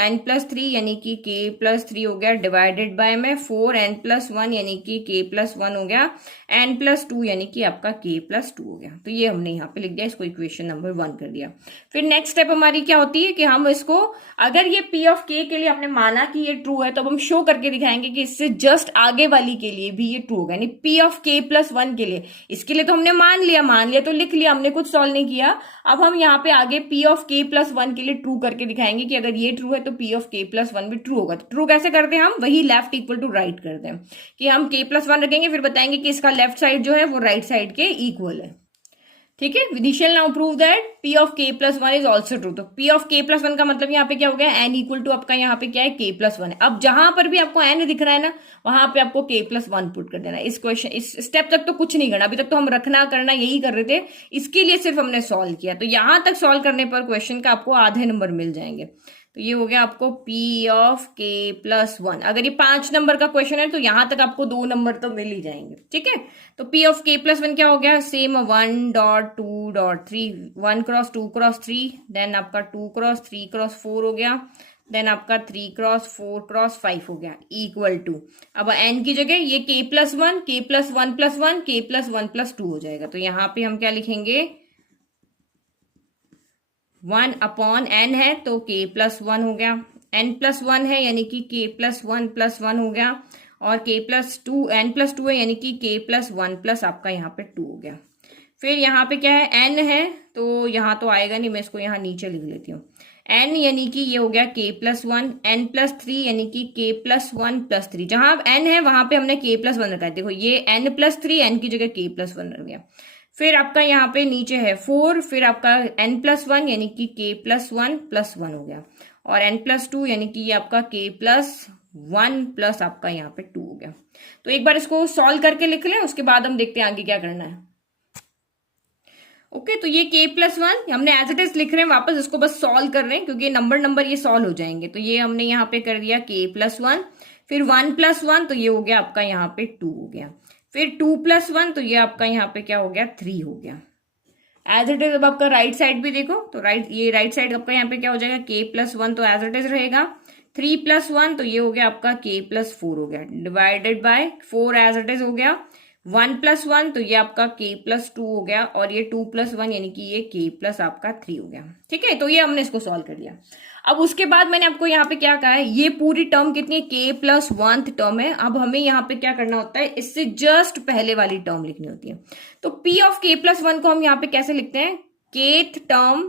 n + 3 यानी कि के + 3 हो गया, डिवाइडेड बाय में 4n + 1 यानी कि के + 1 हो गया, n + 2 यानी कि आपका के + 2 हो गया। तो ये हमने यहाँ पे लिख दिया, इसको इक्वेशन नंबर 1 कर दिया। फिर नेक्स्ट स्टेप हमारी क्या होती है कि हम इसको, अगर ये पी ऑफ के लिए हमने माना कि ये ट्रू है, तो अब हम शो करके दिखाएंगे कि इससे जस्ट आगे वाली के लिए भी ये ट्रू होगा, यानी पी ऑफ के + 1 के लिए। इसके लिए तो हमने मान लिया तो लिख लिया, हमने कुछ सॉल्व नहीं किया। अब हम यहाँ पे आगे पी ऑफ के + 1 के लिए ट्रू करके दिखाएंगे कि अगर ये ट्रू है तो पी ऑफ के + 1 भी ट्रू होगा। तो ट्रू कैसे करते हैं हम, वही लेफ्ट इक्वल टू राइट करते हैं कि हम के + 1 रखेंगे, फिर बताएंगे कि इसका लेफ्ट साइड जो है वो राइट साइड के इक्वल है। ठीक है, we shall now prove that P of K + 1 is also true. तो पी ऑफ के + 1 का मतलब यहाँ पे क्या हो गया, एन इक्वल टू आपका यहाँ पे क्या है, के + 1 है। अब जहां पर भी आपको एन दिख रहा है ना, वहां पे आपको के + 1 पुट कर देना है। इस क्वेश्चन, इस स्टेप तक तो कुछ नहीं करना, अभी तक तो हम रखना करना यही कर रहे थे, इसके लिए सिर्फ हमने सॉल्व किया। तो यहां तक सॉल्व करने पर क्वेश्चन का आपको आधे नंबर मिल जाएंगे। तो ये हो गया आपको पी ऑफ के + 1। अगर ये 5 नंबर का क्वेश्चन है तो यहां तक आपको 2 नंबर तो मिल ही जाएंगे। ठीक है, तो पी ऑफ के + 1 क्या हो गया, सेम 1.2.3, 1 × 2 × 3, देन आपका 2 × 3 × 4 हो गया, देन आपका 3 × 4 × 5 हो गया, इक्वल टू, अब एन की जगह ये के + 1, के + 1 + 1, के + 1 + 2 हो जाएगा। तो यहाँ पे हम क्या लिखेंगे, 1/n है तो k + 1 हो गया, n + 1 है यानी कि k + 1 + 1 हो गया, और k + 2 n + 2 है यानी कि k + 1 + आपका यहाँ पे 2 हो गया। फिर यहाँ पे क्या है, n है तो यहाँ तो आएगा नहीं, मैं इसको यहाँ नीचे लिख लेती हूँ। n यानी कि ये हो गया k + 1, n + 3 यानी कि k + 1 + 3, जहां n है वहां पे हमने k + 1 रखा है। देखो ये n + 3, n की जगह k + 1 रख गया। फिर आपका यहाँ पे नीचे है 4, फिर आपका n + 1 यानी कि k + 1 + 1 हो गया, और n + 2 यानी कि ये आपका k + 1 प्लस आपका यहाँ पे 2 हो गया। तो एक बार इसको सॉल्व करके लिख लें, उसके बाद हम देखते हैं आगे क्या करना है। ओके, तो ये k+1 हमने एज इट इज लिख रहे हैं, वापस इसको बस सॉल्व कर रहे हैं क्योंकि नंबर ये सॉल्व हो जाएंगे। तो ये हमने यहाँ पे कर दिया k+1, फिर 1+1 तो ये हो गया आपका यहाँ पे 2 हो गया, फिर 2+1 तो ये आपका यहाँ पे क्या हो गया 3 हो गया। एज इट इज अब आपका राइट साइड भी देखो, तो ये राइट साइड आपका यहाँ पे क्या हो जाएगा k+1 तो एज इट इज रहेगा, 3+1 तो ये हो गया आपका k+4 हो गया, divided by 4 as it is हो गया, 1+1 तो ये आपका k+2 हो गया, और ये 2+1 यानी कि ये k+ आपका 3 हो गया। ठीक है, तो ये हमने इसको सॉल्व कर लिया। अब उसके बाद मैंने आपको यहाँ पे क्या कहा है, ये पूरी टर्म कितनी k+1 टर्म है। अब हमें यहाँ पे क्या करना होता है, इससे जस्ट पहले वाली टर्म लिखनी होती है। तो p ऑफ k+1 को हम यहाँ पे कैसे लिखते हैं, kth term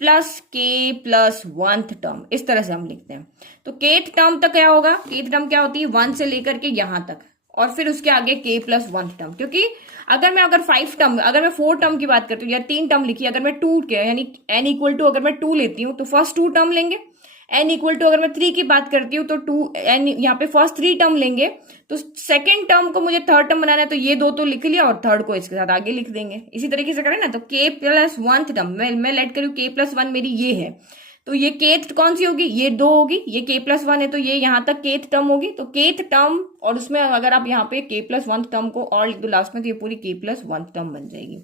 plus k+1 term, इस तरह से हम लिखते हैं। तो kth टर्म तक क्या होगा, kth टर्म क्या होती है 1 से लेकर के यहां तक, और फिर उसके आगे k+1 टर्म। क्योंकि अगर मैं 5 टर्म, अगर मैं 4 टर्म की बात करती हूँ या 3 टर्म लिखी, अगर मैं 2 के यानी n इक्वल टू अगर मैं 2 लेती हूँ तो फर्स्ट 2 टर्म लेंगे, n इक्वल टू अगर मैं 3 की बात करती हूँ तो 2 n यहाँ पे फर्स्ट 3 टर्म लेंगे, तो सेकेंड टर्म को मुझे थर्ड टर्म बनाना है, तो ये 2 तो लिख लिया और थर्ड को इसके साथ आगे लिख देंगे। इसी तरीके से करें ना, तो k+1 टर्म मैं लेट करूँ k+1 मेरी ये है, तो ये kth कौन सी होगी, ये 2 होगी, ये k+1 है तो ये यहां तक kth टर्म होगी। तो kth टर्म, और उसमें अगर आप यहाँ पे k+1 टर्म को और लिख दो लास्ट में, तो ये पूरी k+1 टर्म बन जाएगी।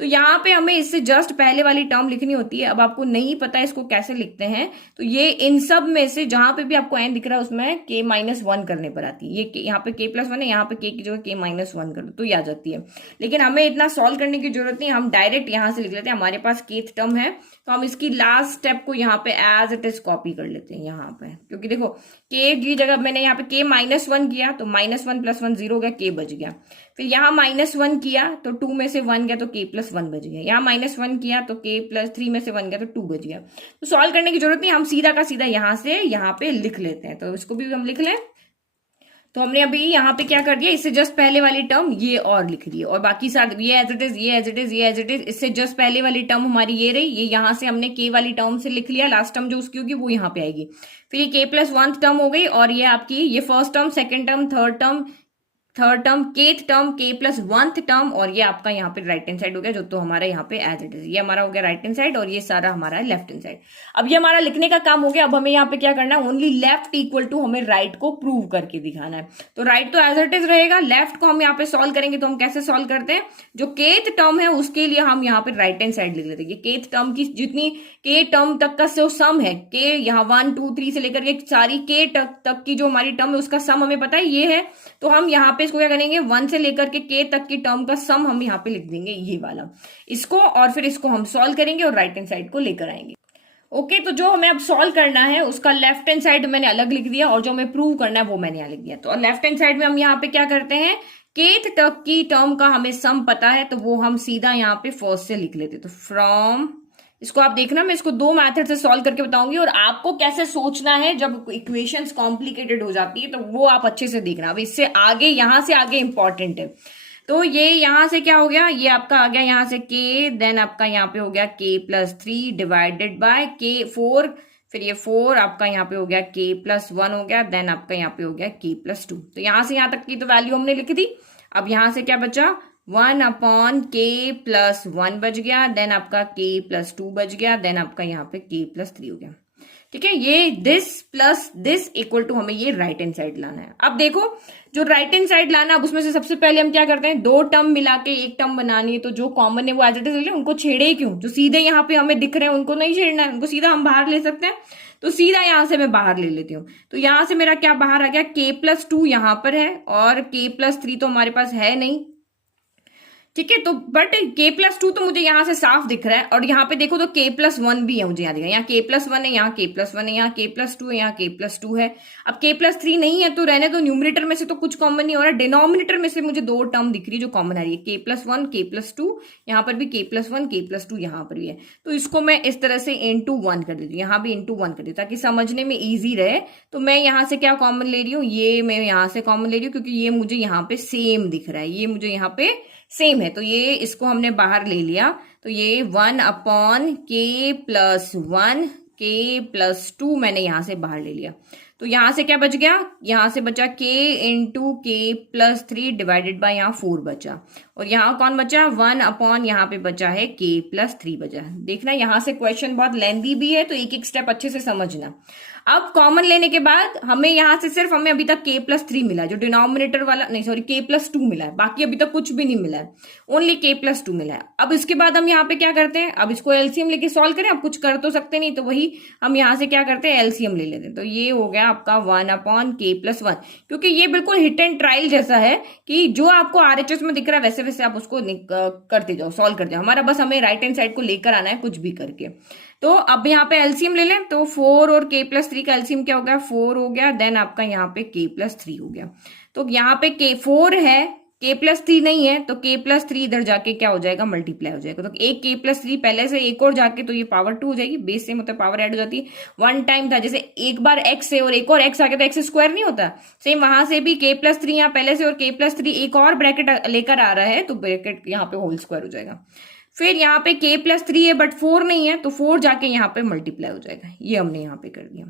तो यहाँ पे हमें इससे जस्ट पहले वाली टर्म लिखनी होती है। अब आपको नहीं पता इसको कैसे लिखते हैं, तो ये इन सब में से जहां पे भी आपको n दिख रहा है उसमें k-1 करने पर आती है। ये यहाँ पे k+1 है, यहाँ पे k की जगह k-1 कर दो तो ये आ जाती है। लेकिन हमें इतना सॉल्व करने की जरूरत नहीं, हम डायरेक्ट यहाँ से लिख लेते हैं। हमारे पास kth टर्म है तो हम इसकी लास्ट स्टेप को यहाँ पे एज इट इज कॉपी कर लेते हैं यहाँ पे, क्योंकि देखो k की जगह मैंने यहाँ पे k-1 किया तो -1 + 1 0 हो गया, k बच गया। फिर यहाँ -1 किया तो 2 में से 1 गया तो k+1 बच गया। यहाँ -1 किया तो k+3 में से 1 गया तो 2 बच गया। तो सॉल्व करने की जरूरत नहीं, हम सीधा का सीधा यहाँ से यहाँ पे लिख लेते हैं। तो इसको भी हम लिख लें। तो हमने अभी यहाँ पे क्या कर दिया, इससे जस्ट पहले वाली टर्म ये और लिख दी, और बाकी सारे ये एज इट इज, ये एज इट इज, ये एज इट इज। इससे जस्ट पहले वाली टर्म हमारी ये रही, ये यहाँ से हमने k वाली टर्म से लिख लिया, लास्ट टर्म जो उसकी होगी वो यहाँ पे आएगी। फिर ये k+1 टर्म हो गई, और ये आपकी ये first term, second term, third term, kth term, k+1 term, और ये आपका यहाँ पे राइट हैंड साइड हो गया, जो तो हमारा यहाँ पे एज इट इज, ये हमारा हो गया राइट हैंड साइड, और ये सारा हमारा लेफ्ट हैंड साइड। अब ये हमारा लिखने का काम हो गया। अब हमें यहाँ पे क्या करना है, ओनली लेफ्ट इक्वल टू हमें राइट को प्रूव करके दिखाना है। तो राइट तो एज इट इज रहेगा, लेफ्ट को हम यहाँ पे सॉल्व करेंगे। तो हम कैसे सॉल्व करते हैं, जो kth टर्म है उसके लिए हम यहाँ पे राइट हैंड साइड लिख लेते हैं। ये kth टर्म की जितनी k टर्म तक का जो सम है, k यहाँ 1 2 3 से लेकर के सारी k तक की जो हमारी टर्म है उसका सम हमें पता है ये है। तो हम यहाँ पे इसको क्या करेंगे, 1 से लेकर के k तक की टर्म का सम हम यहाँ पे लिख देंगे, ये वाला इसको, और फिर इसको हम सॉल्व करेंगे और राइट हैंड साइड को लेकर आएंगे। ओके, तो जो हमें अब सॉल्व करना है उसका लेफ्ट हैंड साइड मैंने अलग लिख दिया, और जो हमें प्रूव करना है वो मैंने यहाँ लिख दिया। तो लेफ्ट हैंड साइड में हम यहाँ पे क्या करते हैं, kth तक की टर्म का हमें सम पता है, तो वो हम सीधा यहाँ पे फर्स्ट से लिख लेते। तो फ्रॉम, इसको आप देखना, मैं इसको 2 मेथड से सॉल्व करके बताऊंगी, और आपको कैसे सोचना है जब इक्वेशंस कॉम्प्लिकेटेड हो जाती है तो वो आप अच्छे से देखना। अब इससे आगे, यहां से आगे इंपॉर्टेंट है। तो ये यहां से क्या हो गया, ये आपका आ गया यहाँ से k, देन आपका यहाँ पे हो गया k+3 डिवाइडेड बाय k4, फिर ये 4 आपका यहाँ पे हो गया k+1 हो गया, देन आपका यहाँ पे हो गया k+2। तो यहां से यहां तक की तो वैल्यू हमने लिख दी। अब यहां से क्या बचा, 1/k+1 बच गया, देन आपका k+2 बच गया, देन आपका यहाँ पे k+3 हो गया। ठीक है, ये this plus this equal to हमें ये राइट हैंड साइड लाना है। अब देखो, जो राइट हैंड साइड लाना, अब उसमें से सबसे पहले हम क्या करते हैं, 2 टर्म मिला के एक टर्म बनानी है। तो जो कॉमन है वो एज इट इज ले, उनको छेड़े क्यों, जो सीधे यहाँ पे हमें दिख रहे हैं उनको नहीं छेड़ना है, उनको सीधा हम बाहर ले सकते हैं। तो सीधा यहां से मैं बाहर ले लेती हूँ। तो यहां से मेरा क्या बाहर आ गया, k+2 यहां पर है, और k+3 तो हमारे पास है नहीं। ठीक है, तो बट k+2 तो मुझे यहां से साफ दिख रहा है, और यहाँ पे देखो तो k+1 भी है, मुझे यहाँ दिखा, यहाँ k+1 है, यहाँ k+1 है, यहाँ k+2 है, यहाँ k+2 है। अब k+3 नहीं है तो रहने दो, न्यूमरेटर में से तो कुछ कॉमन नहीं हो रहा, डिनोमिनेटर में से मुझे 2 टर्म दिख रही है जो कॉमन आ रही है, k+1 k+2, यहाँ पर भी k+1 k+2 यहाँ पर भी है। तो इसको मैं इस तरह से into 1 कर देती हूँ, यहाँ भी into 1 कर देती हूँ ताकि समझने में ईजी रहे। तो मैं यहाँ से क्या कॉमन ले रही हूँ, ये मैं यहाँ से कॉमन ले रही हूँ, क्योंकि ये मुझे यहाँ पे सेम दिख रहा है, ये मुझे यहाँ पे सेम है, तो ये इसको हमने बाहर ले लिया। तो ये 1/k+1 k+2 मैंने यहां से बाहर ले लिया। तो यहां से क्या बच गया, यहां से बचा k इंटू के प्लस 3 डिवाइडेड बाय यहाँ 4 बचा, और यहाँ कौन बचा 1 अपॉन यहाँ पे बचा है k प्लस 3 बचा। देखना यहाँ से क्वेश्चन बहुत लेंदी भी है, तो एक एक स्टेप अच्छे से समझना। अब कॉमन लेने के बाद हमें यहां से सिर्फ हमें अभी तक k प्लस 3 मिला है, जो डिनोमिनेटर वाला नहीं सॉरी k प्लस 2 मिला है, बाकी अभी तक कुछ भी नहीं मिला है, ओनली k प्लस 2 मिला है। अब इसके बाद हम यहाँ पे क्या करते हैं, अब इसको एलसीएम लेके सॉल्व करें, अब कुछ कर तो सकते नहीं, तो वही हम यहाँ से क्या करते हैं एलसीएम ले लेते हैं। तो ये हो गया आपका 1 अपॉन k प्लस 1, क्योंकि ये बिल्कुल हिट एंड ट्रायल जैसा है कि जो आपको आरएचएस में दिख रहा है वैसे वैसे आप उसको करते जाओ, सॉल्व करते जाओ। हमारा बस हमें राइट हैंड साइड को लेकर आना है कुछ भी करके। तो अब यहाँ पे एलसीएम ले लें, तो 4 और k प्लस 3 का एलसीएम क्या हो गया 4 हो गया, देन आपका यहाँ पे k प्लस 3 हो गया। तो यहाँ पे k 4 है, k प्लस 3 नहीं है, तो k प्लस 3 इधर जाके क्या हो जाएगा मल्टीप्लाई हो जाएगा। तो एक k प्लस 3 पहले से एक और जाके तो ये पावर 2 हो जाएगी, बेस से मतलब पावर ऐड हो जाती है। वन टाइम था जैसे एक बार x है और एक और x आ गया तो x स्क्वायर नहीं होता, सेम वहां से भी k प्लस 3 यहाँ पहले से और k प्लस 3 एक और ब्रैकेट लेकर आ रहा है तो ब्रैकेट यहाँ पे होल स्क्वायर हो जाएगा। फिर यहाँ पे k प्लस 3 है बट 4 नहीं है, तो 4 जाके यहाँ पे मल्टीप्लाई हो जाएगा, ये हमने यहाँ पे कर दिया।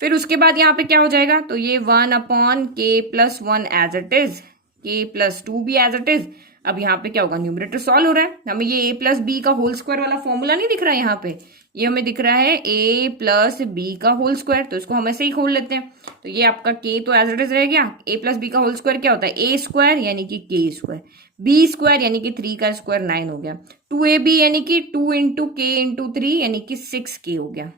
फिर उसके बाद यहाँ पे क्या हो जाएगा, तो ये 1 upon k plus 1 as it is, k plus 2 भी एज इट इज। अब यहाँ पे क्या होगा, न्यूमरेटर सॉल्व हो रहा है, हमें ये a प्लस बी का होल स्क्वायर वाला फॉर्मूला नहीं दिख रहा है यहाँ पे, ये हमें दिख रहा है a प्लस बी का होल स्क्वायर, तो इसको हम ऐसे ही खोल लेते हैं। तो ये आपका k तो एज इट इज रह गया, a प्लस बी का होल स्क्वायर क्या होता है a स्क्वायर यानी कि k स्क्वायर, b स्क्वायर यानी कि 3 का स्क्वायर 9 हो गया, 2ab यानी कि 2 इंटू k इंटू 3 यानी कि 6k हो गया।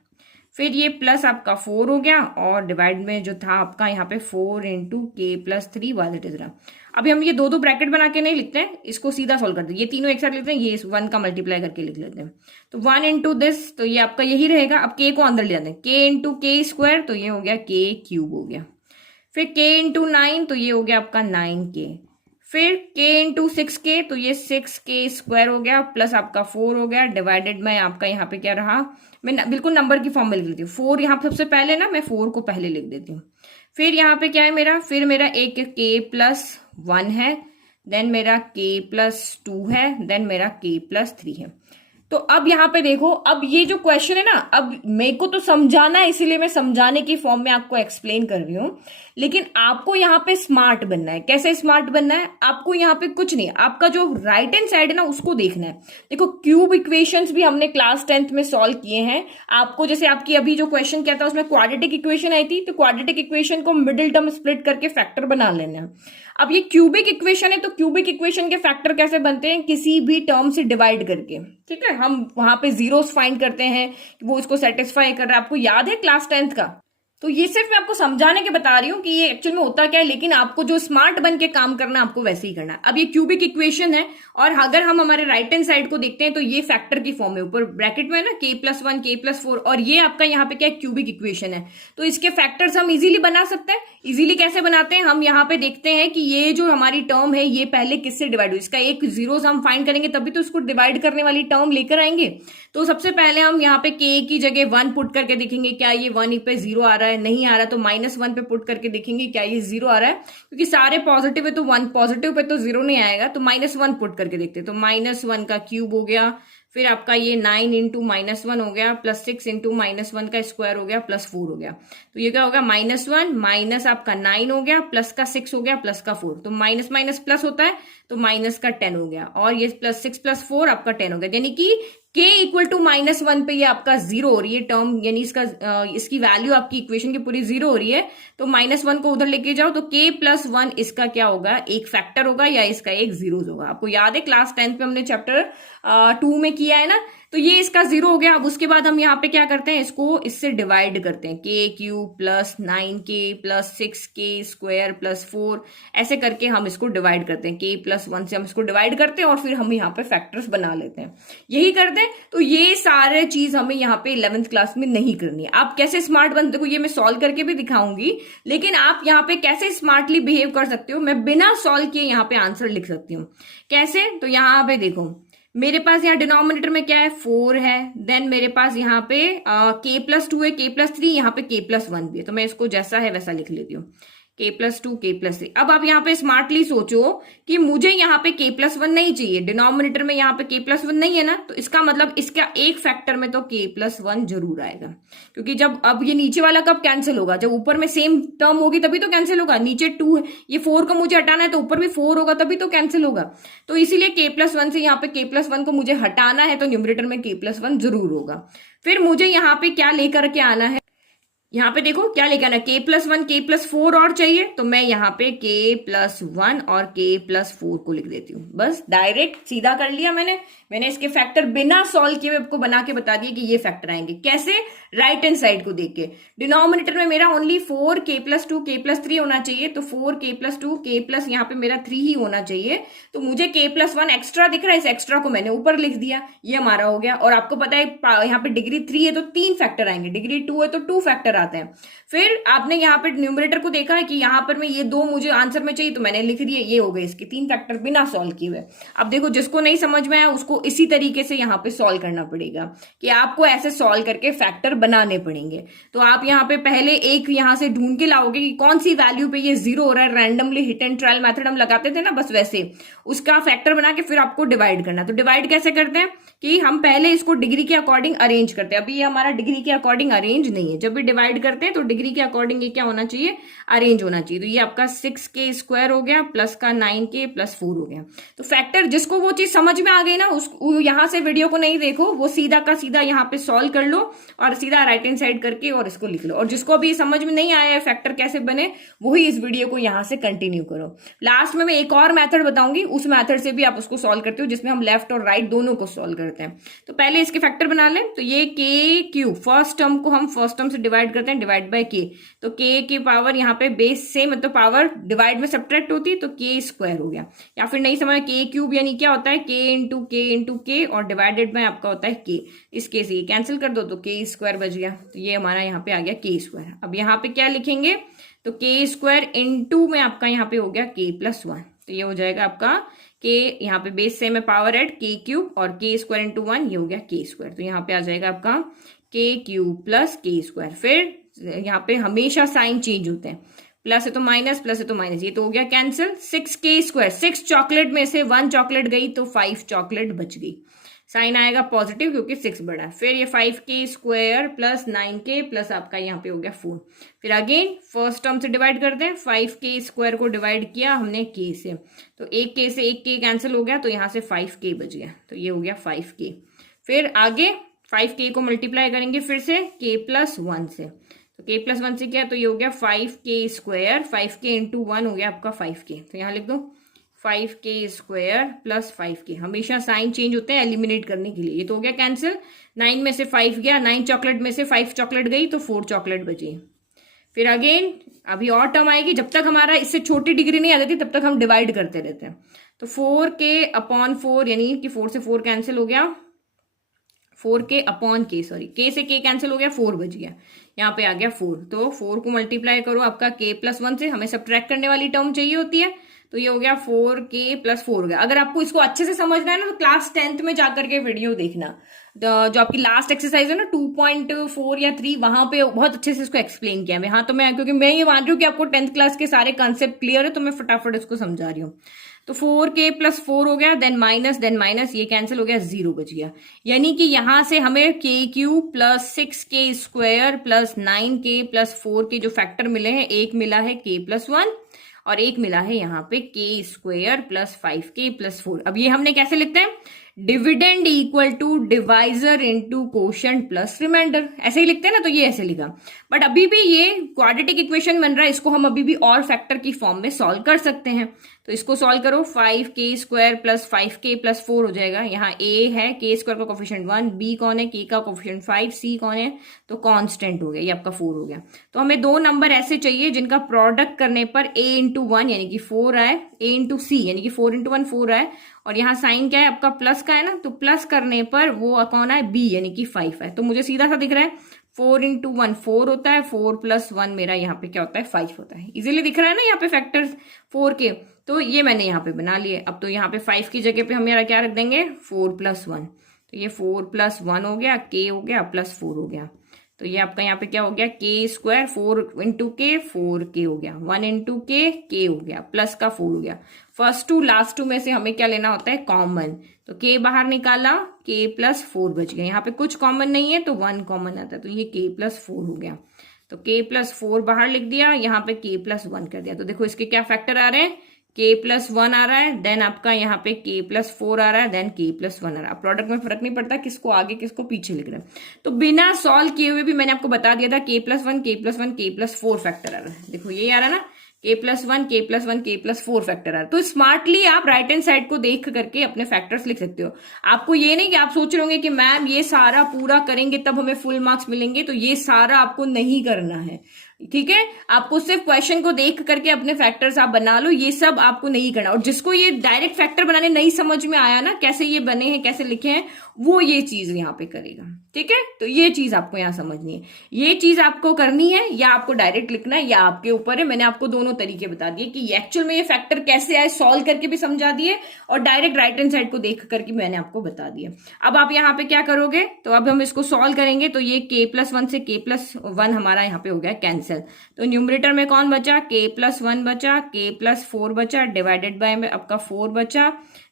फिर ये प्लस आपका 4 हो गया और डिवाइड में जो था आपका यहाँ पे 4 इंटू के प्लस 3 वाज इट इज रहा। अभी हम ये दो ब्रैकेट बना के नहीं लिखते हैं, इसको सीधा सॉल्व करते हैं, ये तीनों एक साथ लिखते हैं, ये 1 का मल्टीप्लाई करके लिख लेते हैं। तो 1 इंटू दिस, तो ये आपका यही रहेगा। अब k को अंदर ले जाते हैं, k इंटू के स्क्वायर, तो ये हो गया k क्यूब हो गया। फिर k इंटू 9, तो ये हो गया आपका 9k। फिर k इंटू 6k, तो ये 6k स्क्वायर हो गया, प्लस आपका 4 हो गया, डिवाइडेड में आपका यहाँ पे क्या रहा, मैं बिल्कुल नंबर की फॉर्म में लिख देती हूँ, 4 यहाँ सबसे पहले ना मैं 4 को पहले लिख देती हूँ। फिर यहाँ पे क्या है मेरा, फिर मेरा एक k प्लस 1 है, देन मेरा k प्लस 2 है, देन मेरा k प्लस 3 है। तो अब यहाँ पे देखो, अब ये जो क्वेश्चन है ना, अब मेरे को तो समझाना है इसीलिए मैं समझाने की फॉर्म में आपको एक्सप्लेन कर रही हूँ, लेकिन आपको यहाँ पे स्मार्ट बनना है। कैसे स्मार्ट बनना है, आपको यहाँ पे कुछ नहीं, आपका जो राइट हैंड साइड है ना उसको देखना है। देखो क्यूब इक्वेशंस भी हमने क्लास 10th में सॉल्व किए हैं। आपको जैसे आपकी अभी जो क्वेश्चन क्या था उसमें क्वाड्रेटिक इक्वेशन आई थी, तो क्वाड्रेटिक इक्वेशन को मिडिल टर्म स्प्लिट करके फैक्टर बना लेना। अब ये क्यूबिक इक्वेशन है, तो क्यूबिक इक्वेशन के फैक्टर कैसे बनते हैं, किसी भी टर्म से डिवाइड करके, ठीक है। हम वहां पे जीरोस फाइंड करते हैं, वो इसको सेटिस्फाई कर रहा है। आपको याद है क्लास 10th का? तो ये सिर्फ मैं आपको समझाने के बता रही हूँ कि ये एक्चुअल में होता क्या है, लेकिन आपको जो स्मार्ट बन के काम करना है आपको वैसे ही करना है। अब ये क्यूबिक इक्वेशन है और अगर हम हमारे राइट हैंड साइड को देखते हैं तो ये फैक्टर की फॉर्म है, ऊपर ब्रैकेट में है ना k प्लस 1 k प्लस 4, और ये आपका यहाँ पे क्या है क्यूबिक इक्वेशन है। तो इसके फैक्टर्स हम इजीली बना सकते हैं। इजीली कैसे बनाते हैं, हम यहाँ पे देखते हैं कि ये जो हमारी टर्म है ये पहले किससे डिवाइड हुई, इसका एक जीरोस हम फाइंड करेंगे तभी तो इसको डिवाइड करने वाली टर्म लेकर आएंगे। तो सबसे पहले हम यहाँ पे k की जगह 1 पुट करके देखेंगे क्या ये 1 पे 0 आ रहा है, नहीं आ रहा तो -1 पे पुट करके देखेंगे क्या ये 0 आ रहा है, क्योंकि सारे पॉजिटिव है तो 1 पॉजिटिव पे तो 0 नहीं आएगा, तो -1 पुट करके देखते हैं। तो -1 का क्यूब हो गया, फिर आपका ये 9 इंटू -1 हो गया, प्लस 6 इंटू -1 का स्क्वायर हो गया, प्लस 4 हो गया। तो ये क्या होगा -1 माइनस आपका 9 हो गया, प्लस का 6 हो गया, प्लस का 4, तो माइनस माइनस प्लस होता है तो माइनस का 10 हो गया, और ये प्लस 6 प्लस 4 आपका 10 हो गया, यानी कि k इक्वल टू -1 पे ये आपका 0 हो रही है टर्म, यानी इसकी वैल्यू आपकी इक्वेशन की पूरी 0 हो रही है। तो -1 को उधर लेके जाओ तो k प्लस 1 इसका क्या होगा, एक फैक्टर होगा या इसका एक जीरोस होगा। आपको याद है क्लास 10th में हमने चैप्टर 2 में किया है ना, तो ये इसका 0 हो गया। अब उसके बाद हम यहाँ पे क्या करते हैं, इसको इससे डिवाइड करते हैं, k cube plus 9k plus 6k square plus 4, ऐसे करके हम इसको डिवाइड करते हैं, k प्लस 1 से हम इसको डिवाइड करते हैं और फिर हम यहाँ पे फैक्टर्स बना लेते हैं, यही करते हैं। तो ये सारे चीज हमें यहाँ पे 11th क्लास में नहीं करनी है। आप कैसे स्मार्ट बनते हो ये मैं सॉल्व करके भी दिखाऊंगी, लेकिन आप यहाँ पे कैसे स्मार्टली बिहेव कर सकते हो, मैं बिना सॉल्व किए यहाँ पे आंसर लिख सकती हूँ। कैसे, तो यहाँ पे देखो मेरे पास यहाँ डिनोमिनेटर में क्या है 4 है, देन मेरे पास यहाँ पे k प्लस 2 है, k प्लस 3, यहाँ पे k प्लस 1 भी है, तो मैं इसको जैसा है वैसा लिख लेती हूँ। k+2 k+3। अब आप यहाँ पे स्मार्टली सोचो कि मुझे यहाँ पे k+1 नहीं चाहिए, डिनोमिनेटर में यहाँ पे k+1 नहीं है ना, तो इसका मतलब इसका एक फैक्टर में तो k+1 जरूर आएगा, क्योंकि जब अब ये नीचे वाला कब कैंसिल होगा, जब ऊपर में सेम टर्म होगी तभी तो कैंसिल होगा। नीचे 2 है, ये 4 को मुझे हटाना है तो ऊपर भी 4 होगा तभी तो कैंसिल होगा। तो इसीलिए k+1 से यहाँ पे k+1 को मुझे हटाना है तो न्यूमरेटर में k+1 जरूर होगा। फिर मुझे यहाँ पे क्या लेकर के आना है, यहाँ पे देखो क्या लेकर आना, k+1 k+4 और चाहिए, तो मैं यहाँ पे k+1 और k+4 को लिख देती हूँ। बस डायरेक्ट सीधा कर लिया मैंने इसके फैक्टर बिना सॉल्व किए आपको बना के बता दिए कि ये फैक्टर आएंगे कैसे, राइट हैंड साइड को देख के। डिनोमिनेटर में मेरा ओनली 4 k+2 k+3 होना चाहिए, तो 4 k+2 k+ यहाँ पे मेरा 3 ही होना चाहिए, तो मुझे k+1 एक्स्ट्रा दिख रहा है, इस एक्स्ट्रा को मैंने ऊपर लिख दिया, ये हमारा हो गया। और आपको पता है यहाँ पे डिग्री 3 है तो 3 फैक्टर आएंगे, डिग्री 2 है तो 2 फैक्टर आते हैं। फिर आपने यहाँ पे न्यूमरेटर को देखा है कि यहाँ पर मैं ये 2 मुझे आंसर में चाहिए तो मैंने लिख दिए, ये हो गए इसके 3 फैक्टर बिना सॉल्व किए हुए। अब देखो जिसको नहीं समझ में आया उसको इसी तरीके से यहाँ पे सॉल्व करना पड़ेगा कि आपको ऐसे सॉल्व करके फैक्टर बनाने पड़ेंगे। तो आप यहाँ पे पहले एक यहाँ से ढूंढ के लाओगे कि कौन सी वैल्यू पे ये 0 हो रहा है, randomly hit and trial method हम लगाते थे ना, बस वैसे उसका फैक्टर बना के फिर आपको डिवाइड करना। तो डिवाइड कैसे करते हैं कि हम पहले इसको डिग्री के अकॉर्डिंग अरेंज करते हैं। अभी ये हमारा डिग्री के अकॉर्डिंग अरेंज नहीं है, जब भी डिवाइड करते हैं तो डिग्री के अकॉर्डिंग ये क्या होना चाहिए, अरेंज होना चाहिए। तो ये आपका 6k² हो गया प्लस का 9k+4 हो गया। तो फैक्टर जिसको वो चीज समझ में आ गई ना, उसको यहाँ से वीडियो को नहीं देखो, वो सीधा का सीधा यहाँ पे सॉल्व कर लो और सीधा राइट हैंड साइड करके और इसको लिख लो। और जिसको अभी समझ में नहीं आया है फैक्टर कैसे बने, वही इस वीडियो को यहाँ से कंटिन्यू करो। लास्ट में मैं एक और मेथड बताऊंगी, उस मेथड से भी आप उसको सॉल्व करते हो जिसमें हम लेफ्ट और राइट दोनों को सॉल्व करते हैं। तो पहले इसके फैक्टर बना लें। तो ये k³ फर्स्ट टर्म को हम फर्स्ट टर्म से डिवाइड करते हैं, डिवाइड बाय k। तो k की पावर यहाँ पे बेस से मतलब पावर डिवाइड में सब्ट्रैक्ट होती है तो k² हो गया। या फिर नहीं समझ, k³ यानी क्या होता है, k और डिवाइडेड बाय आपका होता है k। इस k से ये कैंसिल कर दो तो k² बच गया। तो ये हमारा यहाँ पे आ गया k²। अब यहाँ पे क्या लिखेंगे, तो k² इंटू में आपका यहाँ पे हो गया k+1। तो ये हो जाएगा आपका k, यहाँ पे बेस से में पावर एड k³ और k² इंटू 1, ये हो गया k²। तो यहाँ पे आ जाएगा आपका k³ प्लस k²। फिर यहाँ पे हमेशा साइन चेंज होते हैं, प्लस है तो माइनस, प्लस है तो माइनस, ये तो हो गया कैंसिल। 6k², 6 चॉकलेट में से 1 चॉकलेट गई तो 5 चॉकलेट बच गई, साइन आएगा पॉजिटिव क्योंकि 6 बड़ा है। फिर ये 5k² प्लस 9k प्लस आपका यहाँ पे हो गया 4। फिर अगेन फर्स्ट टर्म से डिवाइड करते हैं, 5k² को डिवाइड किया हमने k से, तो एक k से एक k कैंसिल हो गया तो यहाँ से 5k बच गया, तो ये हो गया 5k। फिर आगे 5k को मल्टीप्लाई करेंगे फिर से k+1 से, तो k+1 से क्या, तो ये हो गया 5k², 5k इंटू 1 हो गया आपका 5k। तो यहाँ लिख दो 5k² प्लस 5k, हमेशा साइन चेंज होते हैं एलिमिनेट करने के लिए। ये तो हो गया कैंसिल, 9 में से 5 गया, 9 चॉकलेट में से 5 चॉकलेट गई तो 4 चॉकलेट बची। फिर अगेन अभी और टर्म आएगी, जब तक हमारा इससे छोटी डिग्री नहीं आ जाती तब तक हम डिवाइड करते रहते हैं। तो 4k/4 यानी कि 4 से 4 कैंसिल हो गया, 4k/k, सॉरी k से k कैंसिल हो गया, 4 बच गया, यहाँ पे आ गया 4। तो 4 को मल्टीप्लाई करो आपका k+1 से, हमें सब्ट्रैक्ट करने वाली टर्म चाहिए होती है, तो ये हो गया 4k+4 हो गया। अगर आपको इसको अच्छे से समझना है ना तो क्लास 10th में जाकर के वीडियो देखना, जो आपकी लास्ट एक्सरसाइज है ना 2.4 या 3, वहां पे बहुत अच्छे से इसको एक्सप्लेन किया है। हाँ तो मैं, क्योंकि मैं ये मान रही हूँ कि आपको 10th क्लास के सारे कॉन्सेप्ट क्लियर है तो मैं फटाफट इसको समझा रही हूँ। तो 4k+4 हो गया, देन माइनस, ये कैंसिल हो गया, 0 बच गया। यानी कि यहां से हमें k³ plus 6k² plus 9k plus 4k जो फैक्टर मिले हैं, एक मिला है k+1 और एक मिला है यहाँ पे k² प्लस 5k+4। अब ये हमने कैसे लिखते हैं, dividend equal to divisor into quotient plus remainder, ऐसे ही लिखते हैं ना, तो ये ऐसे लिखा। बट अभी भी ये क्वाड्रेटिक इक्वेशन बन रहा है, इसको हम अभी भी और फैक्टर की फॉर्म में सॉल्व कर सकते हैं। तो इसको सॉल्व करो, 5k² प्लस 5k+4 हो जाएगा। यहाँ a है, k² का कोफिशिएंट 1, b कौन है, k का कोफिशिएंट 5, c कौन है, तो कांस्टेंट हो गया, ये आपका 4 हो गया। तो हमें दो नंबर ऐसे चाहिए जिनका प्रोडक्ट करने पर a इंटू 1 यानी कि 4 आए, a इंटू c यानी कि 4 इंटू 1 4 आए, और यहाँ साइन क्या है आपका प्लस का है ना, तो प्लस करने पर वो कौन है, b यानी कि 5 है। तो मुझे सीधा सा दिख रहा है 4 इंटू 1 4 होता है, 4 प्लस 1 मेरा यहाँ पे क्या होता है 5 होता है। इजीली दिख रहा है ना यहाँ पे फैक्टर्स 4 के, तो ये मैंने यहाँ पे बना लिए। अब तो यहाँ पे 5 की जगह पे हम मेरा क्या रख देंगे 4 प्लस 1, तो ये 4 प्लस 1 हो गया, k हो गया प्लस 4 हो गया। तो ये आपका यहाँ पे क्या हो गया, के स्क्वायर 4 इंटू के 4k हो गया, 1 इंटू के हो गया, प्लस का 4 हो गया। फर्स्ट टू लास्ट टू में से हमें क्या लेना होता है, कॉमन। तो के बाहर निकाला, के प्लस 4 बच गया। यहाँ पे कुछ कॉमन नहीं है तो 1 कॉमन आता है, तो ये के प्लस 4 हो गया। तो के प्लस 4 बाहर लिख दिया, यहाँ पे के प्लस 1 कर दिया। तो देखो इसके क्या फैक्टर आ रहे हैं, के प्लस 1 आ रहा है, देन आपका यहाँ पे के प्लस 4 आ रहा है, देन के प्लस 1 आ रहा है। प्रोडक्ट में फर्क नहीं पड़ता किसको आगे किसको पीछे लिख रहे हैं। तो बिना सॉल्व किए हुए भी मैंने आपको बता दिया था के प्लस 1 के प्लस 1 के प्लस 4 फैक्टर आ रहा है। देखो ये आ रहा है ना, के प्लस 1 के प्लस 1 के प्लस 4 फैक्टर आ रहा है। तो स्मार्टली आप राइट हैंड साइड को देख करके अपने फैक्टर्स लिख सकते हो। आपको ये नहीं कि आप सोच रहे होंगे कि मैम ये सारा पूरा करेंगे तब हमें फुल मार्क्स मिलेंगे, तो ये सारा आपको नहीं करना है, ठीक है। आपको सिर्फ क्वेश्चन को देख करके अपने फैक्टर्स आप बना लो, ये सब आपको नहीं करना। और जिसको ये डायरेक्ट फैक्टर बनाने नहीं समझ में आया ना, कैसे ये बने हैं कैसे लिखे हैं, वो ये चीज यहाँ पे करेगा, ठीक है। तो ये चीज आपको यहाँ समझनी है, ये चीज आपको करनी है या आपको डायरेक्ट लिखना है, या आपके ऊपर है। मैंने आपको दोनों तरीके बता दिए कि एक्चुअल में ये फैक्टर कैसे आए, सॉल्व करके भी समझा दिए और डायरेक्ट राइट हैंड साइड को देख करके मैंने आपको बता दिया। अब आप यहाँ पे क्या करोगे, तो अब हम इसको सॉल्व करेंगे। तो ये के प्लस 1 से के प्लस 1 हमारा यहाँ पे हो गया कैंसिल। तो न्यूमरेटर में कौन बचा, के प्लस 1 बचा, के प्लस 4 बचा, डिवाइडेड बाय में आपका 4 बचा,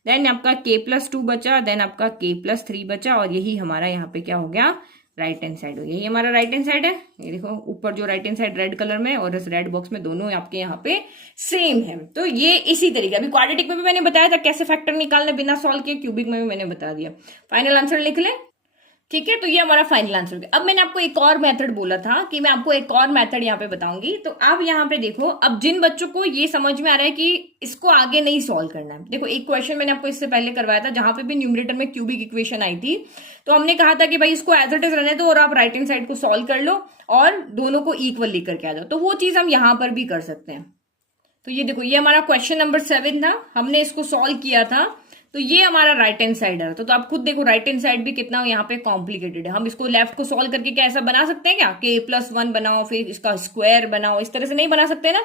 देन आपका के प्लस 2 बचा, देन आपका के प्लस 3 बचा, और यही हमारा यहाँ पे क्या हो गया, राइट हैंड साइड हो गया। यही हमारा राइट हैंड साइड है। ये देखो ऊपर जो right hand side red colour में और इस रेड बॉक्स में दोनों आपके यहाँ पे सेम है। तो ये इसी तरीके, अभी क्वाड्रेटिक में भी मैंने बताया था कैसे फैक्टर निकालने बिना सॉल्व किए, क्यूबिक में भी मैंने बता दिया। फाइनल आंसर लिख ले, ठीक है। तो ये हमारा फाइनल आंसर हो गया। अब मैंने आपको एक और मेथड बोला था कि मैं आपको एक और मेथड यहाँ पे बताऊंगी। तो अब यहाँ पे देखो, अब जिन बच्चों को ये समझ में आ रहा है कि इसको आगे नहीं सॉल्व करना है, देखो एक क्वेश्चन मैंने आपको इससे पहले करवाया था जहां पे भी न्यूमरेटर में क्यूबिक इक्वेशन आई थी, तो हमने कहा था कि भाई इसको एज इट इज रहने दो और आप राइट हैंड साइड को सॉल्व कर लो और दोनों को इक्वल लेकर के आ जाओ। तो वो चीज हम यहाँ पर भी कर सकते हैं। तो ये देखो, ये हमारा क्वेश्चन नंबर 7 था, हमने इसको सॉल्व किया था। तो ये हमारा राइट हैंड साइड है। तो आप खुद देखो राइट हैंड साइड भी कितना यहाँ पे कॉम्प्लिकेटेड है। हम इसको लेफ्ट को सॉल्व करके क्या ऐसा बना सकते हैं क्या, के प्लस 1 बनाओ फिर इसका स्क्वायर बनाओ, इस तरह से नहीं बना सकते ना।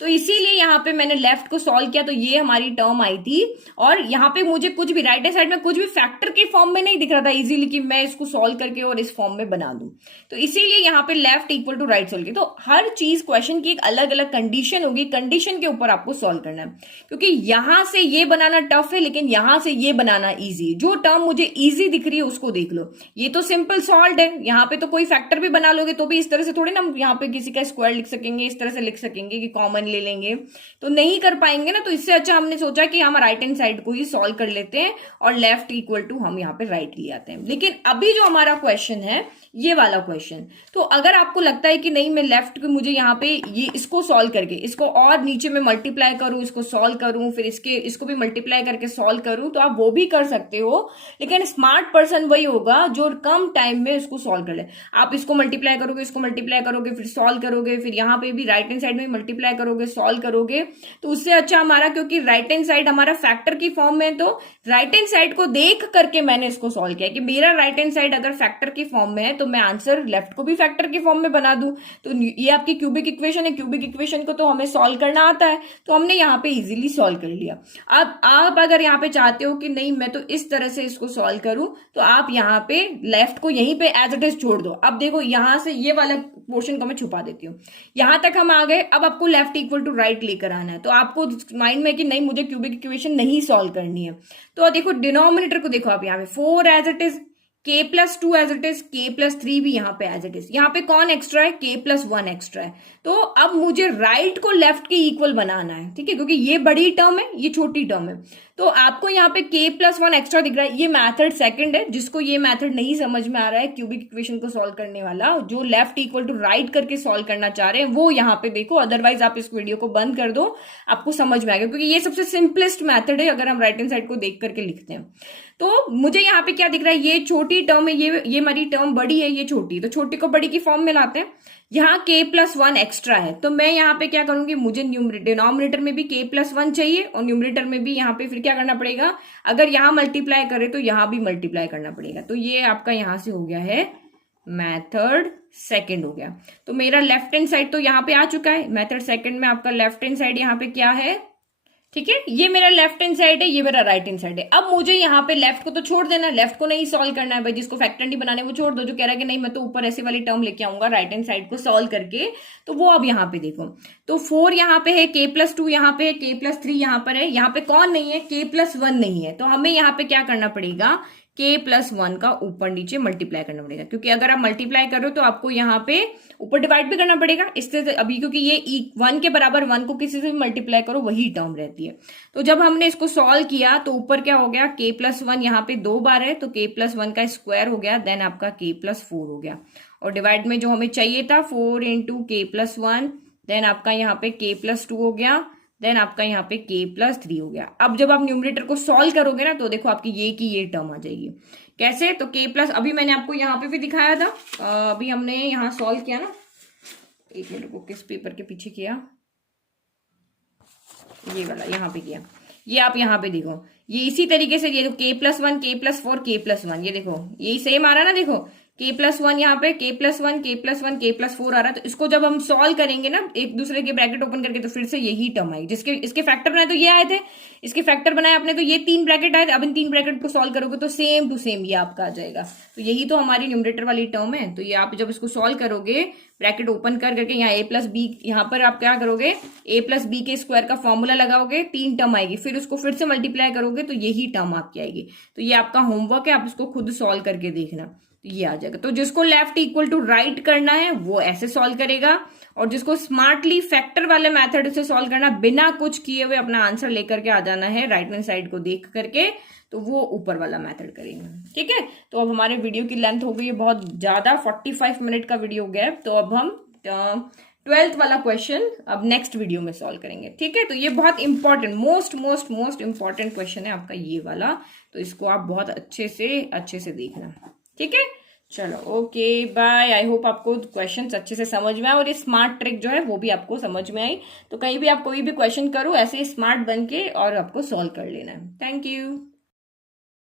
तो इसीलिए यहाँ पे मैंने लेफ्ट को सॉल्व किया, तो ये हमारी टर्म आई थी। और यहाँ पे मुझे कुछ भी राइट हैंड साइड में कुछ भी फैक्टर के फॉर्म में नहीं दिख रहा था इजीली कि मैं इसको सॉल्व करके और इस फॉर्म में बना दूं। तो इसीलिए यहाँ पे left equal to right solve किया। तो हर चीज क्वेश्चन की एक अलग अलग कंडीशन होगी, कंडीशन के ऊपर आपको सॉल्व करना है। क्योंकि यहां से ये बनाना टफ है लेकिन यहां से ये बनाना इजी। जो टर्म मुझे इजी दिख रही है उसको देख लो, ये तो सिंपल सॉल्व है। यहाँ पे तो कोई फैक्टर भी बना लोगे तो भी इस तरह से थोड़ी ना हम यहाँ पे किसी का स्क्वायर लिख सकेंगे, इस तरह से लिख सकेंगे कि कॉमन ले लेंगे, तो नहीं कर पाएंगे ना। तो इससे अच्छा हमने सोचा कि हम राइट हैंड साइड को ही सॉल्व कर लेते हैं और लेफ्ट इक्वल टू हम यहाँ पे राइट ले आते हैं। लेकिन अभी जो हमारा क्वेश्चन है ये वाला क्वेश्चन, तो अगर आपको लगता है कि नहीं मैं लेफ्ट को मुझे यहाँ पे ये इसको सॉल्व करके इसको और नीचे में मल्टीप्लाई करूं, इसको सॉल्व करूं, फिर इसको भी मल्टीप्लाई करके सॉल्व करूं, तो आप वो भी कर सकते हो। लेकिन स्मार्ट पर्सन वही होगा जो कम टाइम में इसको सॉल्व कर ले। आप इसको मल्टीप्लाई करोगे, इसको मल्टीप्लाई करोगे, फिर सॉल्व करोगे, फिर यहाँ पे भी राइट हैंड साइड में मल्टीप्लाई करोगे, सॉल्व करोगे, तो उससे अच्छा हमारा, क्योंकि राइट हैंड साइड हमारा फैक्टर की फॉर्म में, तो राइट हैंड साइड को देख करके मैंने इसको सॉल्व किया कि मेरा राइट हैंड साइड अगर फैक्टर की फॉर्म में है तो मैं आंसर लेफ्ट को भी फैक्टर की फॉर्म में बना दूं। तो ये आपकी क्यूबिक इक्वेशन है, क्यूबिक इक्वेशन को तो हमें सॉल्व करना आता है, तो हमने यहाँ पे इजीली सॉल्व कर लिया। अब आप अगर यहाँ पे चाहते हो कि नहीं मैं तो इस तरह से इसको सॉल्व करूं, तो आप यहाँ पे लेफ्ट को यहीं पे एज इट इज छोड़ दो। अब देखो यहां से ये वाला पोर्शन को मैं छुपा देती हूँ, यहां तक हम आ गए। अब आपको लेफ्ट इक्वल टू राइट लेकर आना है, तो आपको माइंड में कि नहीं मुझे क्यूबिक इक्वेशन नहीं सॉल्व करनी है, तो देखो डिनोमिनेटर को देखो आप यहाँ पे 4 as it is, k plus 2 as it is, k plus 3 भी यहाँ पे एज इट इज। यहाँ पे कौन एक्स्ट्रा है, k प्लस 1 एक्स्ट्रा है। तो अब मुझे राइट को लेफ्ट के इक्वल बनाना है, ठीक है, क्योंकि ये बड़ी टर्म है ये छोटी टर्म है। तो आपको यहाँ पे k प्लस 1 एक्स्ट्रा दिख रहा है। ये मैथड सेकंड है, जिसको ये मैथड नहीं समझ में आ रहा है क्यूबिक इक्वेशन को सॉल्व करने वाला, जो लेफ्ट इक्वल टू राइट करके सॉल्व करना चाह रहे हैं, वो यहाँ पे देखो। अदरवाइज आप इस वीडियो को बंद कर दो, आपको समझ में आएगा, क्योंकि ये सबसे सिंपलेस्ट मैथड है अगर हम राइट हैंड साइड को देख करके लिखते हैं। तो मुझे यहाँ पे क्या दिख रहा है, ये छोटी टर्म है, ये हमारी टर्म बड़ी है, ये छोटी, तो छोटी को बड़ी की फॉर्म में लाते हैं। यहाँ k प्लस 1 एक्स्ट्रा है, तो मैं यहाँ पे क्या करूंगी, मुझे डिनोमिनेटर में भी k प्लस 1 चाहिए और न्यूमरेटर में भी यहाँ पे फिर क्या करना पड़ेगा, अगर यहाँ मल्टीप्लाई करे तो यहाँ भी मल्टीप्लाई करना पड़ेगा। तो ये आपका यहाँ से हो गया है मेथड सेकंड हो गया। तो मेरा लेफ्ट हैंड साइड तो यहाँ पे आ चुका है। मेथड सेकंड में आपका लेफ्ट हैंड साइड यहाँ पे क्या है, ठीक है, ये मेरा लेफ्ट हैंड साइड है, ये मेरा राइट हैंड साइड है। अब मुझे यहाँ पे लेफ्ट को तो छोड़ देना, लेफ्ट को नहीं सॉल्व करना है भाई, जिसको फैक्टर नहीं बनाने वो छोड़ दो, जो कह रहा है कि नहीं मैं तो ऊपर ऐसे वाली टर्म लेके आऊंगा राइट हैंड साइड को सॉल्व करके, तो वो अब यहाँ पे देखो, तो 4 यहाँ पे है, k+2 यहाँ पे है, k+3 यहाँ पर है, यहाँ पे कौन नहीं है, k+1 नहीं है, तो हमें यहाँ पे क्या करना पड़ेगा, k+1 का ऊपर नीचे मल्टीप्लाई करना पड़ेगा, क्योंकि अगर आप मल्टीप्लाई करो तो आपको यहाँ पे ऊपर डिवाइड भी करना पड़ेगा इससे अभी, क्योंकि ये 1 के बराबर 1 को किसी से भी मल्टीप्लाई करो वही टर्म रहती है। तो जब हमने इसको सॉल्व किया तो ऊपर क्या हो गया, k+1 यहाँ पे 2 बार है तो k+1 का स्क्वायर हो गया, देन आपका k+4 हो गया, और डिवाइड में जो हमें चाहिए था 4 × k+1, देन आपका यहाँ पे k+2 हो गया, देन आपका यहाँ पे k+3 हो गया। अब जब आप न्यूमरेटर को सॉल्व करोगे ना तो देखो आपकी ये की ये टर्म आ जाएगी। कैसे, तो k+, अभी मैंने आपको यहाँ पे भी दिखाया था, अभी हमने यहाँ सॉल्व किया ना, एक मिनट को किस पेपर के पीछे किया, ये वाला यहाँ पे किया, ये आप यहाँ पे देखो, ये इसी तरीके से, ये देखो k+1 k+4 k+1, ये देखो यही सेम आ रहा है ना, देखो k+1 यहाँ पे k+1 k+1 k+4 आ रहा है, तो इसको जब हम सॉल्व करेंगे ना एक दूसरे के ब्रैकेट ओपन करके तो फिर से यही टर्म आएगी, जिसके इसके फैक्टर बनाए तो ये आए थे, इसके फैक्टर बनाए आपने तो ये 3 ब्रैकेट आए थे, अब इन 3 ब्रैकेट को सॉल्व करोगे तो सेम टू सेम ये आपका आ जाएगा, तो यही तो हमारी न्यूमरेटर वाली टर्म है। तो ये आप जब इसको सॉल्व करोगे ब्रैकेट ओपन कर करके यहाँ a+b, यहाँ पर आप क्या करोगे, a+b के स्क्वायर का फॉर्मूला लगाओगे, 3 टर्म आएगी, फिर उसको फिर से मल्टीप्लाई करोगे तो यही टर्म आपकी आएगी। तो ये आपका होमवर्क है, आप इसको खुद सॉल्व करके देखना, तो ये आ जाएगा। तो जिसको लेफ्ट इक्वल टू राइट करना है वो ऐसे सॉल्व करेगा, और जिसको स्मार्टली फैक्टर वाले मेथड से सॉल्व करना, बिना कुछ किए हुए अपना आंसर लेकर के आ जाना है राइट हैंड साइड को देख करके, तो वो ऊपर वाला मेथड करेंगे। ठीक है, तो अब हमारे वीडियो की लेंथ हो गई है बहुत ज्यादा, 45 मिनट का वीडियो हो गया है, तो अब हम 12th वाला क्वेश्चन अब नेक्स्ट वीडियो में सॉल्व करेंगे। ठीक है, तो ये बहुत इंपॉर्टेंट, मोस्ट इंपॉर्टेंट क्वेश्चन है आपका ये वाला, तो इसको आप बहुत अच्छे से देखना। ठीक है, चलो ओके बाय। आई होप आपको क्वेश्चंस अच्छे से समझ में आए, और ये स्मार्ट ट्रिक जो है वो भी आपको समझ में आई। तो कहीं भी आप कोई भी क्वेश्चन करो ऐसे स्मार्ट बन के और आपको सॉल्व कर लेना है। Thank you.